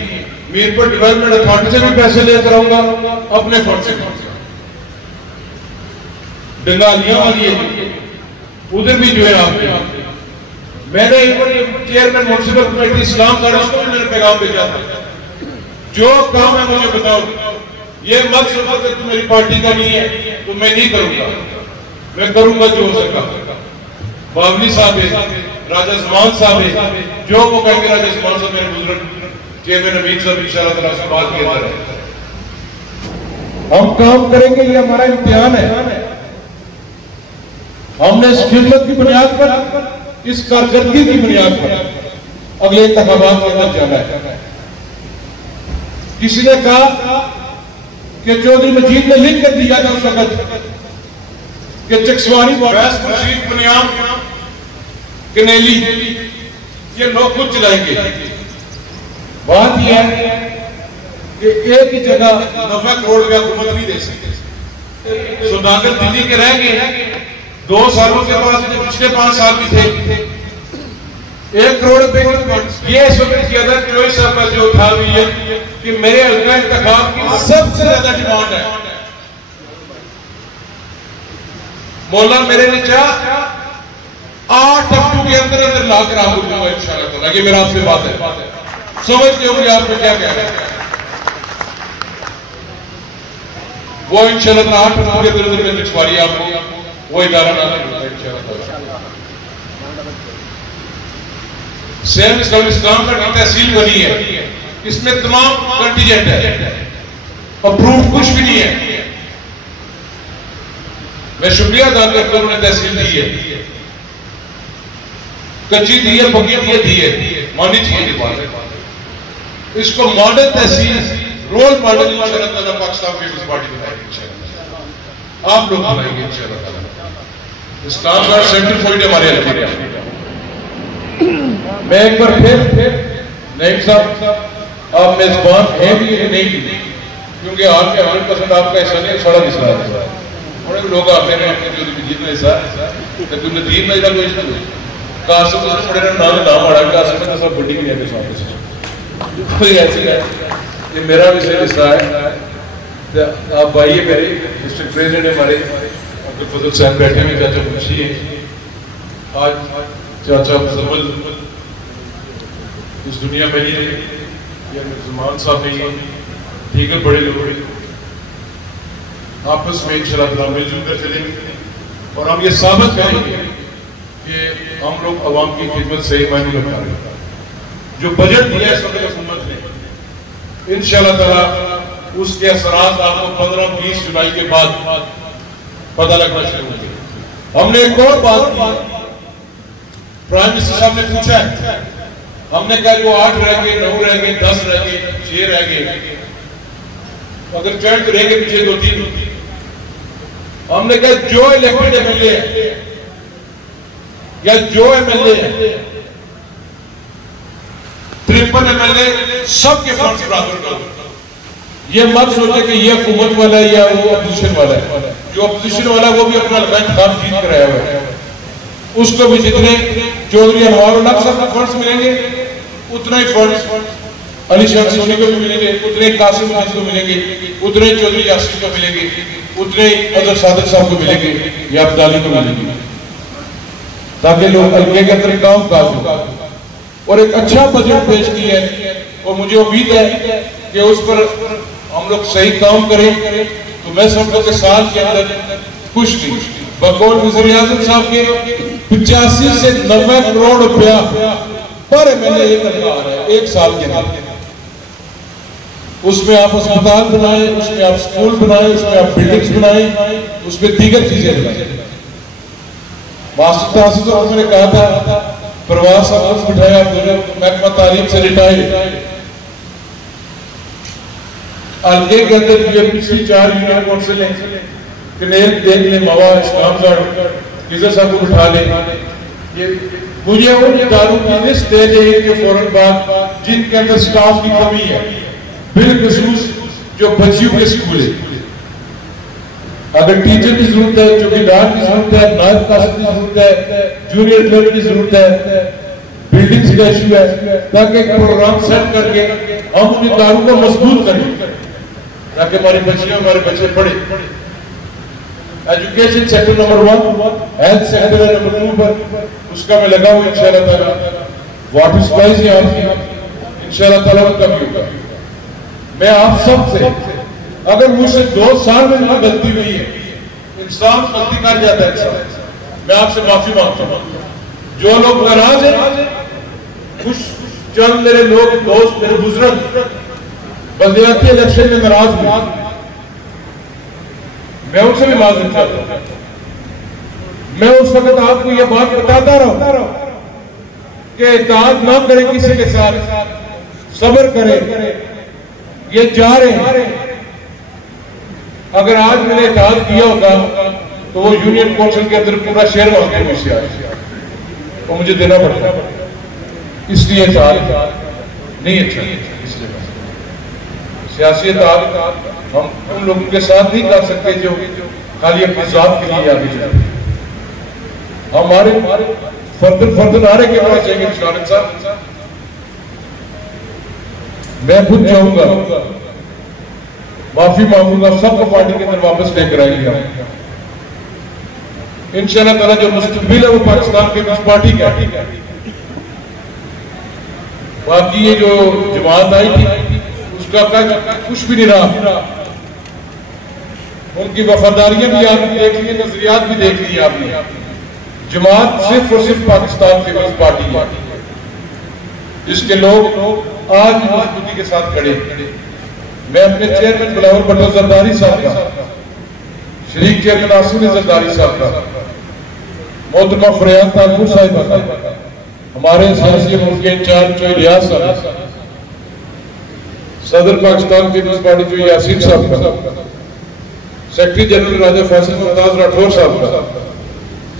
मीरपुर डेवलपमेंट अथॉरिटी से भी पैसे लेकर आऊंगा, अपने फंड से डंगालियां वाली है उधर भी जो है आपके मैंने चेयरमैन म्युनिसिपल कमेटी इस्लाम का उसको भी मैंने पैगाम भेजा था, जो काम है मुझे बताओ, ये मत समझो कि तुम मेरी पार्टी का नहीं है तो मैं नहीं करूंगा, मैं करूंगा जो हो सका। बावली साहब है, राजा जमान साहब है, जो वो कहेंगे राजा जमान साहब मेरे बुजुर्ग चेयरमैन अमीन साहब इंशाअल्लाह ताला से बात किया जा रहा है। हम काम करेंगे, ये हमारा इम्तिहान है। हमने इस खिदमत की बुनियाद पर, इस कारकर्दगी की बुनियाद पर अगले इंतखाबात के अंदर जाना है। किसी ने कहा कि चौधरी मजीद ने लिख कर दिया था उस वक्त कि चकसवानी बुनियाद कनेली ये लोग खुद चलाएंगे। बात यह है कि एक ही जगह 90 करोड़ रुपया हुकूमत नहीं दे सकते। सौदागर दिल्ली के रह गए 2 सालों के बाद, पिछले 5 साल भी थे 1 करोड़ रुपए। ये इस वक्त ज्यादा किलोई साहब का जो था ये कि मेरे हल्का इंतखाब की सबसे ज्यादा डिमांड है। मौला मेरे ने चाह 8 हफ्तों के अंदर अंदर ला कर आपको दूंगा इंशाअल्लाह ताला। ये मेरा आपसे बात है, समझते हो कि आप क्या कह रहे हैं। वो इंशाअल्लाह ताला 8 हफ्तों के अंदर अंदर पिछवाड़ी आपको वो इदारा ना इंशाअल्लाह। सेम इस्लाम का तहसील बनी है, इसमें तमाम कंटीजेंट है, अप्रूव कुछ भी नहीं है। मैं शुक्रिया अदा करता हूं, उन्होंने तहसील दी है, कच्ची दी है, पक्की दी है, मानी चाहिए बात है। इसको मॉडल तहसील, रोल मॉडल इंशाअल्लाह ताला पाकिस्तान पीपल्स पार्टी बनाएगी इंशाअल्लाह, आप लोग बनाएंगे इंशाअल्लाह ताला। इस्लाम का सेंट्रल पॉइंट हमारे हल्के में। मैं एक बार फिर नईम साहब आप मेजबान है भी नहीं, क्योंकि आपके 100% आपका ऐसा नहीं, सारा हिस्सा है। बड़े लोग आते हैं अपने जो जीत में हिस्सा तो तुम नदीर में इधर कोई कासिम से थोड़े नाम आड़ा कासिम में सब बड़ी नहीं है सामने कोई ऐसी है कि मेरा भी सही हिस्सा है। आप भाई मेरे डिस्ट्रिक्ट प्रेसिडेंट हमारे अब्दुल फजल साहब बैठे हुए, चाचा मुंशी आज चाचा मुजम्मल इस दुनिया में नहीं रहे, या मुसलमान साहब नहीं है, दीगर बड़े लोग आपस में इंशाअल्लाह मिलजुल कर चलेंगे और हम ये साबित करेंगे कि हम लोग अवाम की खिदमत सही मायने में कर रहे हैं। जो बजट दिया इस वक्त हुकूमत ने इंशाअल्लाह ताला उसके असरात आपको 15-20 जुलाई के बाद पता लगना शुरू होंगे। हमने एक और बात की, प्राइम मिनिस्टर साहब ने पूछा है, हमने कहा जो 8 रह गए, 9 रह गए, 10 रह गए, 6 रह गए, अगर चढ़ रहेंगे पीछे 2-3। हमने कहा जो इलेक्टेड एमएलए है या जो एमएलए है 53 एमएलए सबके फंड्स बराबर करो। ये मत सोचे कि ये हुकूमत वाला है या वो अपोजिशन वाला है। जो अपोजिशन वाला है वो भी अपना इंतखाब जीत कर आया हुआ है, उसको भी जितने चौधरी अनवार साहब को फंड्स मिलेंगे उतना ही फंड्स अली शाह सोनी को भी मिलेंगे, उतने कासिम मजीद को मिलेंगे, उतने चौधरी यासीन को मिलेंगे, उतने अजहर सादिक साहब को मिलेंगे या अब्दाली को मिलेंगे, ताकि लोग हल्के के अंदर काम काज हो। और एक अच्छा बजट पेश किया है और मुझे उम्मीद है कि उस पर हम लोग सही काम करें। तो मैं समझता कि साल के अंदर कुछ नहीं, बकौल वज़ीर आज़म साहब के 85 से 90 करोड़ रुपया पर एमएलए करना आ रहा है 1 साल के अंदर। उसमें आप अस्पताल बनाए, उसमें आप स्कूल बनाए, उसमें आप बिल्डिंग्स बनाए, उसमें दीगर चीजें बनाए। मास्टर तासिर साहब ने कहा था परवाज साहब को बिठाया, महकमा तालीम से रिटायर्ड, हल्के के अंदर यूएमसी 4 यूनियन काउंसिल है, कनेल देख ले, मवा, इस्लामगढ़, किजर साहब को बिठा ले। ये मुझे उन इदारों की लिस्ट दे दे कि फौरन बाद जिनके अंदर स्टाफ की कमी है, बिलखसूस जो बच्चियों के स्कूल है, अगर टीचर की जरूरत है, चौकीदार की जरूरत है, नायब कासिम की जरूरत है, जूनियर क्लर्क की जरूरत है, बिल्डिंग्स का इशू है, ताकि एक प्रोग्राम सेट करके हम उन इदारों को मजबूत करें ताकि हमारी बच्चियां हमारे बच्चे पढ़े। Education sector number 1, health sector number 2 पर उसका मैं लगा हूँ इंशाल्लाह ताला। वाटर सप्लाई से आपकी इंशाल्लाह ताला उनका भी होगा। मैं आप सब से, अगर मुझसे 2 साल में जो गलती हुई है, इंसान गलती कर जाता है इंसान, मैं आपसे माफी मांगता हूँ। जो लोग नाराज हैं, कुछ चंद मेरे लोग दोस्त मेरे बुजुर्ग बल्दियाती इलेक्शन में नाराज हुए, मैं उनसे भी माजूर चाहता हूं। मैं उस वक्त आपको यह बात बताता रहा कि इत्तेहाद ना करें किसी के साथ, सब्र करें, ये जा रहे हैं। अगर आज मैंने इत्तेहाद किया होगा तो वो यूनियन काउंसिल के अंदर पूरा शेयर मांगते हैं मुझसे आज, तो मुझे देना पड़ता, इसलिए इत्तेहाद नहीं अच्छा। इसलिए सियासी इत्तेहाद हम उन लोगों के साथ नहीं कर सकते जो खाली अपनी जात के लिए आगे जाते। हमारे फर्द नारे के पास जाएंगे शारिक साहब। मैं खुद चाहूंगा, माफी मांगूंगा, सबको पार्टी के अंदर वापस लेकर आएंगे इंशाल्लाह ताला। जो मुस्तकबिल है वो पाकिस्तान पीपल्स पार्टी का। बाकी ये जो जमात आई थी उसका कुछ भी नहीं रहा। उनकी वफादारियां भी आपने देख ली, नजरियात भी देख ली आपने। जमात सिर्फ और सिर्फ पाकिस्तान पीपल्स पार्टी है, जिसके लोग आज मजबूती के साथ खड़े। मैं अपने चेयरमैन बिलावल भट्टो जरदारी साहब का, शरीक चेयरमैन आसिम जरदारी साहब का, मोहतरमा फरियाद ताजपुर साहिब का, हमारे सियासी मुल्क के इंचार्ज जो इलियास साहब, सदर पाकिस्तान पीपल्स पार्टी जो यासीन साहब का, सेक्रेटरी जनरल राजा फैसल मुमताज राठौर साहब का,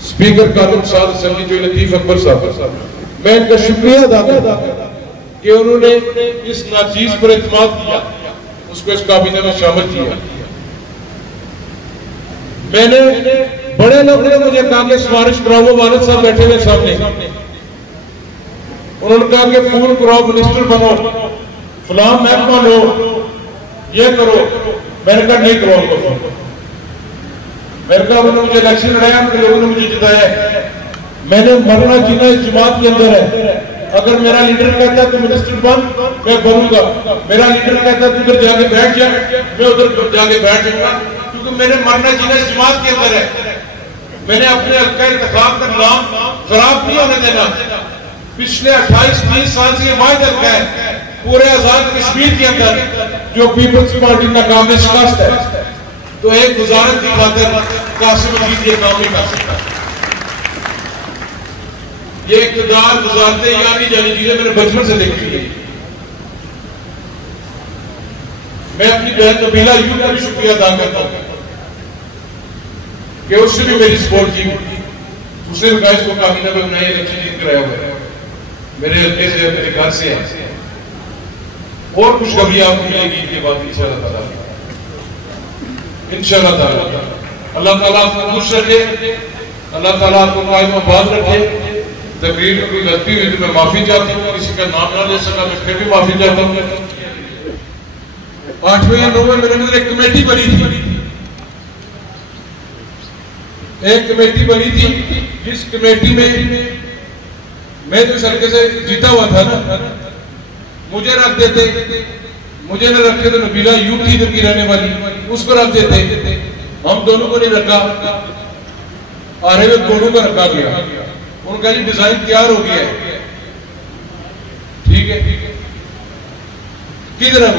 स्पीकर कानून साद असेंबली जो लतीफ अकबर साहब, मैं इनका शुक्रिया अदा करता हूं कि उन्होंने इस नाचीज पर इत्मीनान किया, उसको इस काबीने में शामिल किया। मैंने बड़े लोगों ने मुझे कहा कि सिफारिश कराओ, वो वालिद साहब बैठे हुए सामने, उन्होंने कहा कि फूल कराओ, मिनिस्टर बनो, फलां महकमा लो, ये करो। मैंने कहा नहीं करवाऊंगा। मैंने कहा उन्होंने मुझे इलेक्शन लड़ाया, उनके लोगों ने मुझे जिताया। मैंने मरना जीना इस जमात के अंदर है। अगर मेरा लीडर कहता है तो मिनिस्टर बन, मैं बनूंगा। मेरा लीडर कहता है तू उधर जाके बैठ जा, मैं उधर जाके बैठ जाऊंगा, क्योंकि मैंने मरना जीना इस जमात के अंदर है। मैंने अपने हल्का इंतखाब का नाम खराब नहीं होने देना। पिछले 28-30 साल से ये वायदा है पूरे आजाद कश्मीर के अंदर जो पीपल्स पार्टी नाकाम शिकस्त है, तो एक गुजारत की खातिर कासिम मजीद ये काम नहीं कर सकता। ये इक़्तिदार गुजारते या नहीं जानी चीजें मैंने बचपन से देखी है। मैं अपनी बहन नबीला यूं का भी शुक्रिया अदा करता हूं कि उससे भी मेरी सपोर्ट की। उसने कहा इसको काबीना में बनाया, इलेक्शन जीत कराया हुआ है, मेरे हल्के से, मेरे घर से है। और खुशखबरी आपको मिलेगी के बाद इंशाअल्लाह ताला। इंशाअल्लाह ताला अल्लाह ताला आपको खुश रखे, अल्लाह ताला आपको कायम आबाद रखे। तकरीर में कोई गलती हुई तो मैं माफी चाहता हूँ, किसी का नाम ना ले सका मैं फिर भी माफी चाहता हूँ। 8वें या 9वें महीने में एक कमेटी बनी थी, जिस कमेटी में मैं तो सड़के से जीता हुआ था ना, मुझे रख देते, मुझे न रखे तो नबीला यूं थी इधर की रहने वाली, उसको रख देते। हम दोनों को नहीं रखा, आ रहे हुए दोनों को रखा गया। उनका जी डिजाइन तैयार हो गया है, ठीक है, किधर है?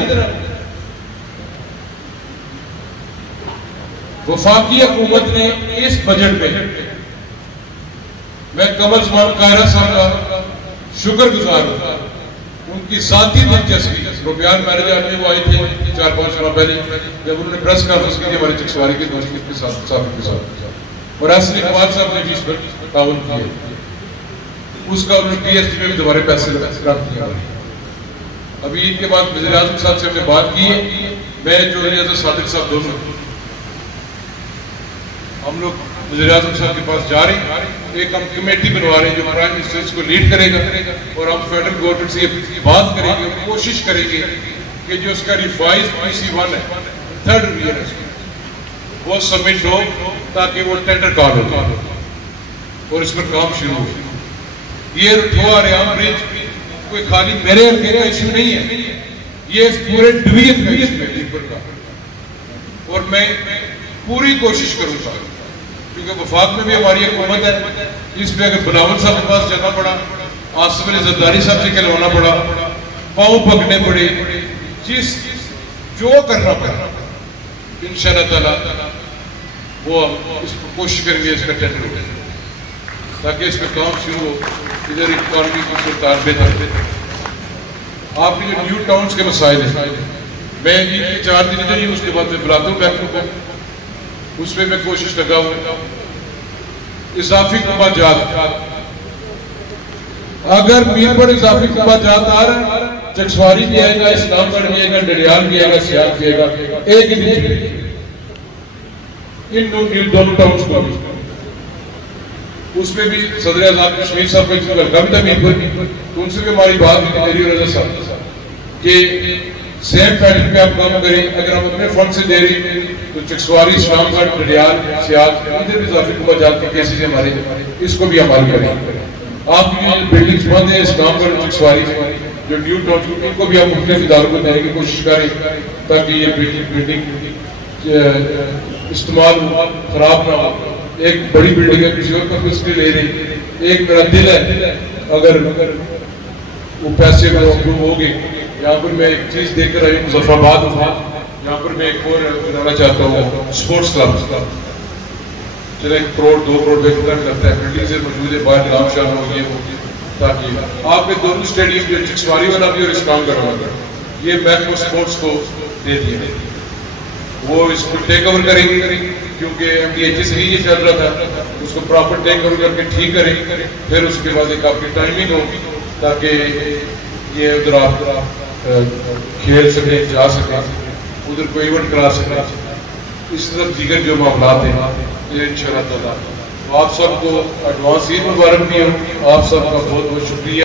वफाकी हुकूमत ने इस बजट में, मैं कमल उस्मान कायरा साहब का शुक्रगुजार हूं, उनकी साथी दिलचस्पी रुपयान मैनेजर में वो आए थे 4-5 साल पहले, जब उन्होंने प्रेस कॉन्फ्रेंस की हमारे चकसवारी के दोस्त के साथ और असली कुमार साहब ने भी इस पर ताउन किया, उसका उन्होंने पीएचडी में भी दोबारा पैसे प्राप्त किया। अभी इनके बाद वज़ीर आज़म साहब से हमने बात की है, मैं जो सादिक साहब दोनों हम लोग वज़ीर आज़म साहब के पास जा रहे हैं, एक हम कमेटी बनवा रहे हैं जो प्राइम मिनिस्टर इसको लीड करेगा, और हम फेडरल गवर्नमेंट से बात करेंगे, कोशिश करेंगे कि जो उसका रिवाइज PC1 है, 3rd रिवीजन है, वो सबमिट हो ताकि वो टेंडर कॉल हो और इस पर काम शुरू हो। ये रुठवा रियाम ब्रिज कोई खाली मेरे हल्के का इशू नहीं है, ये पूरे डिवीजन का इशू है का। और मैं पूरी कोशिश करूंगा, क्योंकि वफाक में भी हमारी हुकूमत है, इस पे अगर बिलावल साहब के पास जाना पड़ा, आसिफ अली जरदारी साहब से कहलवाना पड़ा, पाँव पकड़ने पड़े, जिस जो करना पड़ा, इंशाअल्लाह ताला वो इसको कोशिश करेंगे इसका टेंडर हो ताकि इस पर काम शुरू हो, इधर इकॉनमी की सरकार बेहतर। आपके जो न्यू टाउन्स के मसाइल हैं, मैं ये 4 दिन इधर ही, उसके बाद मैं बुलाता हूँ बैंकों को, उसमें मैं कोशिश लगा हूँ। इजाफी कुबाजात, अगर मीरपुर इजाफी कुबाजात आ रहा है, चकसवारी भी आएगा, इस्लामगढ़ भी आएगा, डडियाल भी आएगा, सियाल भी आएगा, एक ही दिन इन दोनों टाउन्स को भी। उसमें भी सदर आज़ाद कश्मीर साहब का वेलकम था मीरपुर, तो उनसे भी हमारी बात हुई मेरी और रजा साहब कि सेम पैटर्न पे आप काम करें। अगर हम अपने फंड से दे रहे तो चकसवारी, इस्लामगढ़, डडियाल, सियाल, इधर भी इजाफी कुबाजात के केसेस हमारे, इसको भी हमारी करें। आपकी बिल्डिंग्स बंद है इस्लामगढ़, चकसवारी में, जो न्यू टाउन, इनको भी हम मुख्तलिफ इदारों को देने की कोशिश करें ताकि ये बिल्डिंग इस्तेमाल खराब ना हो। एक बड़ी बिल्डिंग है, किसी और का कुछ ले रही, एक मेरा दिल है अगर वो पैसे में अप्रूव होगी। यहाँ पर मैं एक चीज देखकर आई, मुजफ्फराबाद में यहाँ पर मैं एक और बनाना चाहता हूँ स्पोर्ट्स क्लब। चले 1 करोड़ 2 करोड़ कितना लगता है, बिल्डिंग से मौजूद है, बाहर निजाम शाह हो, ये हो, ताकि आपके दोनों स्टेडियम जो चकसवारी वाला भी और इस्लामगढ़ वाला, ये महकमा स्पोर्ट्स को दे दिए, वो इसको टेक ओवर करेंगे, क्योंकि MDH से ही ये चल रहा था, उसको प्रॉपर टेक ओवर करके ठीक करें, फिर उसके बाद एक आपकी टाइमिंग हो ताकि ये उधर आप खेल सकें, जा सकें, उधर कोई इवेंट करा सकें। इस तरफ दीगर जो मामला हैं ये इंशाअल्लाह ताला। तो आप सबको एडवांस ईद मुबारक भी हो, आप सबका बहुत बहुत शुक्रिया।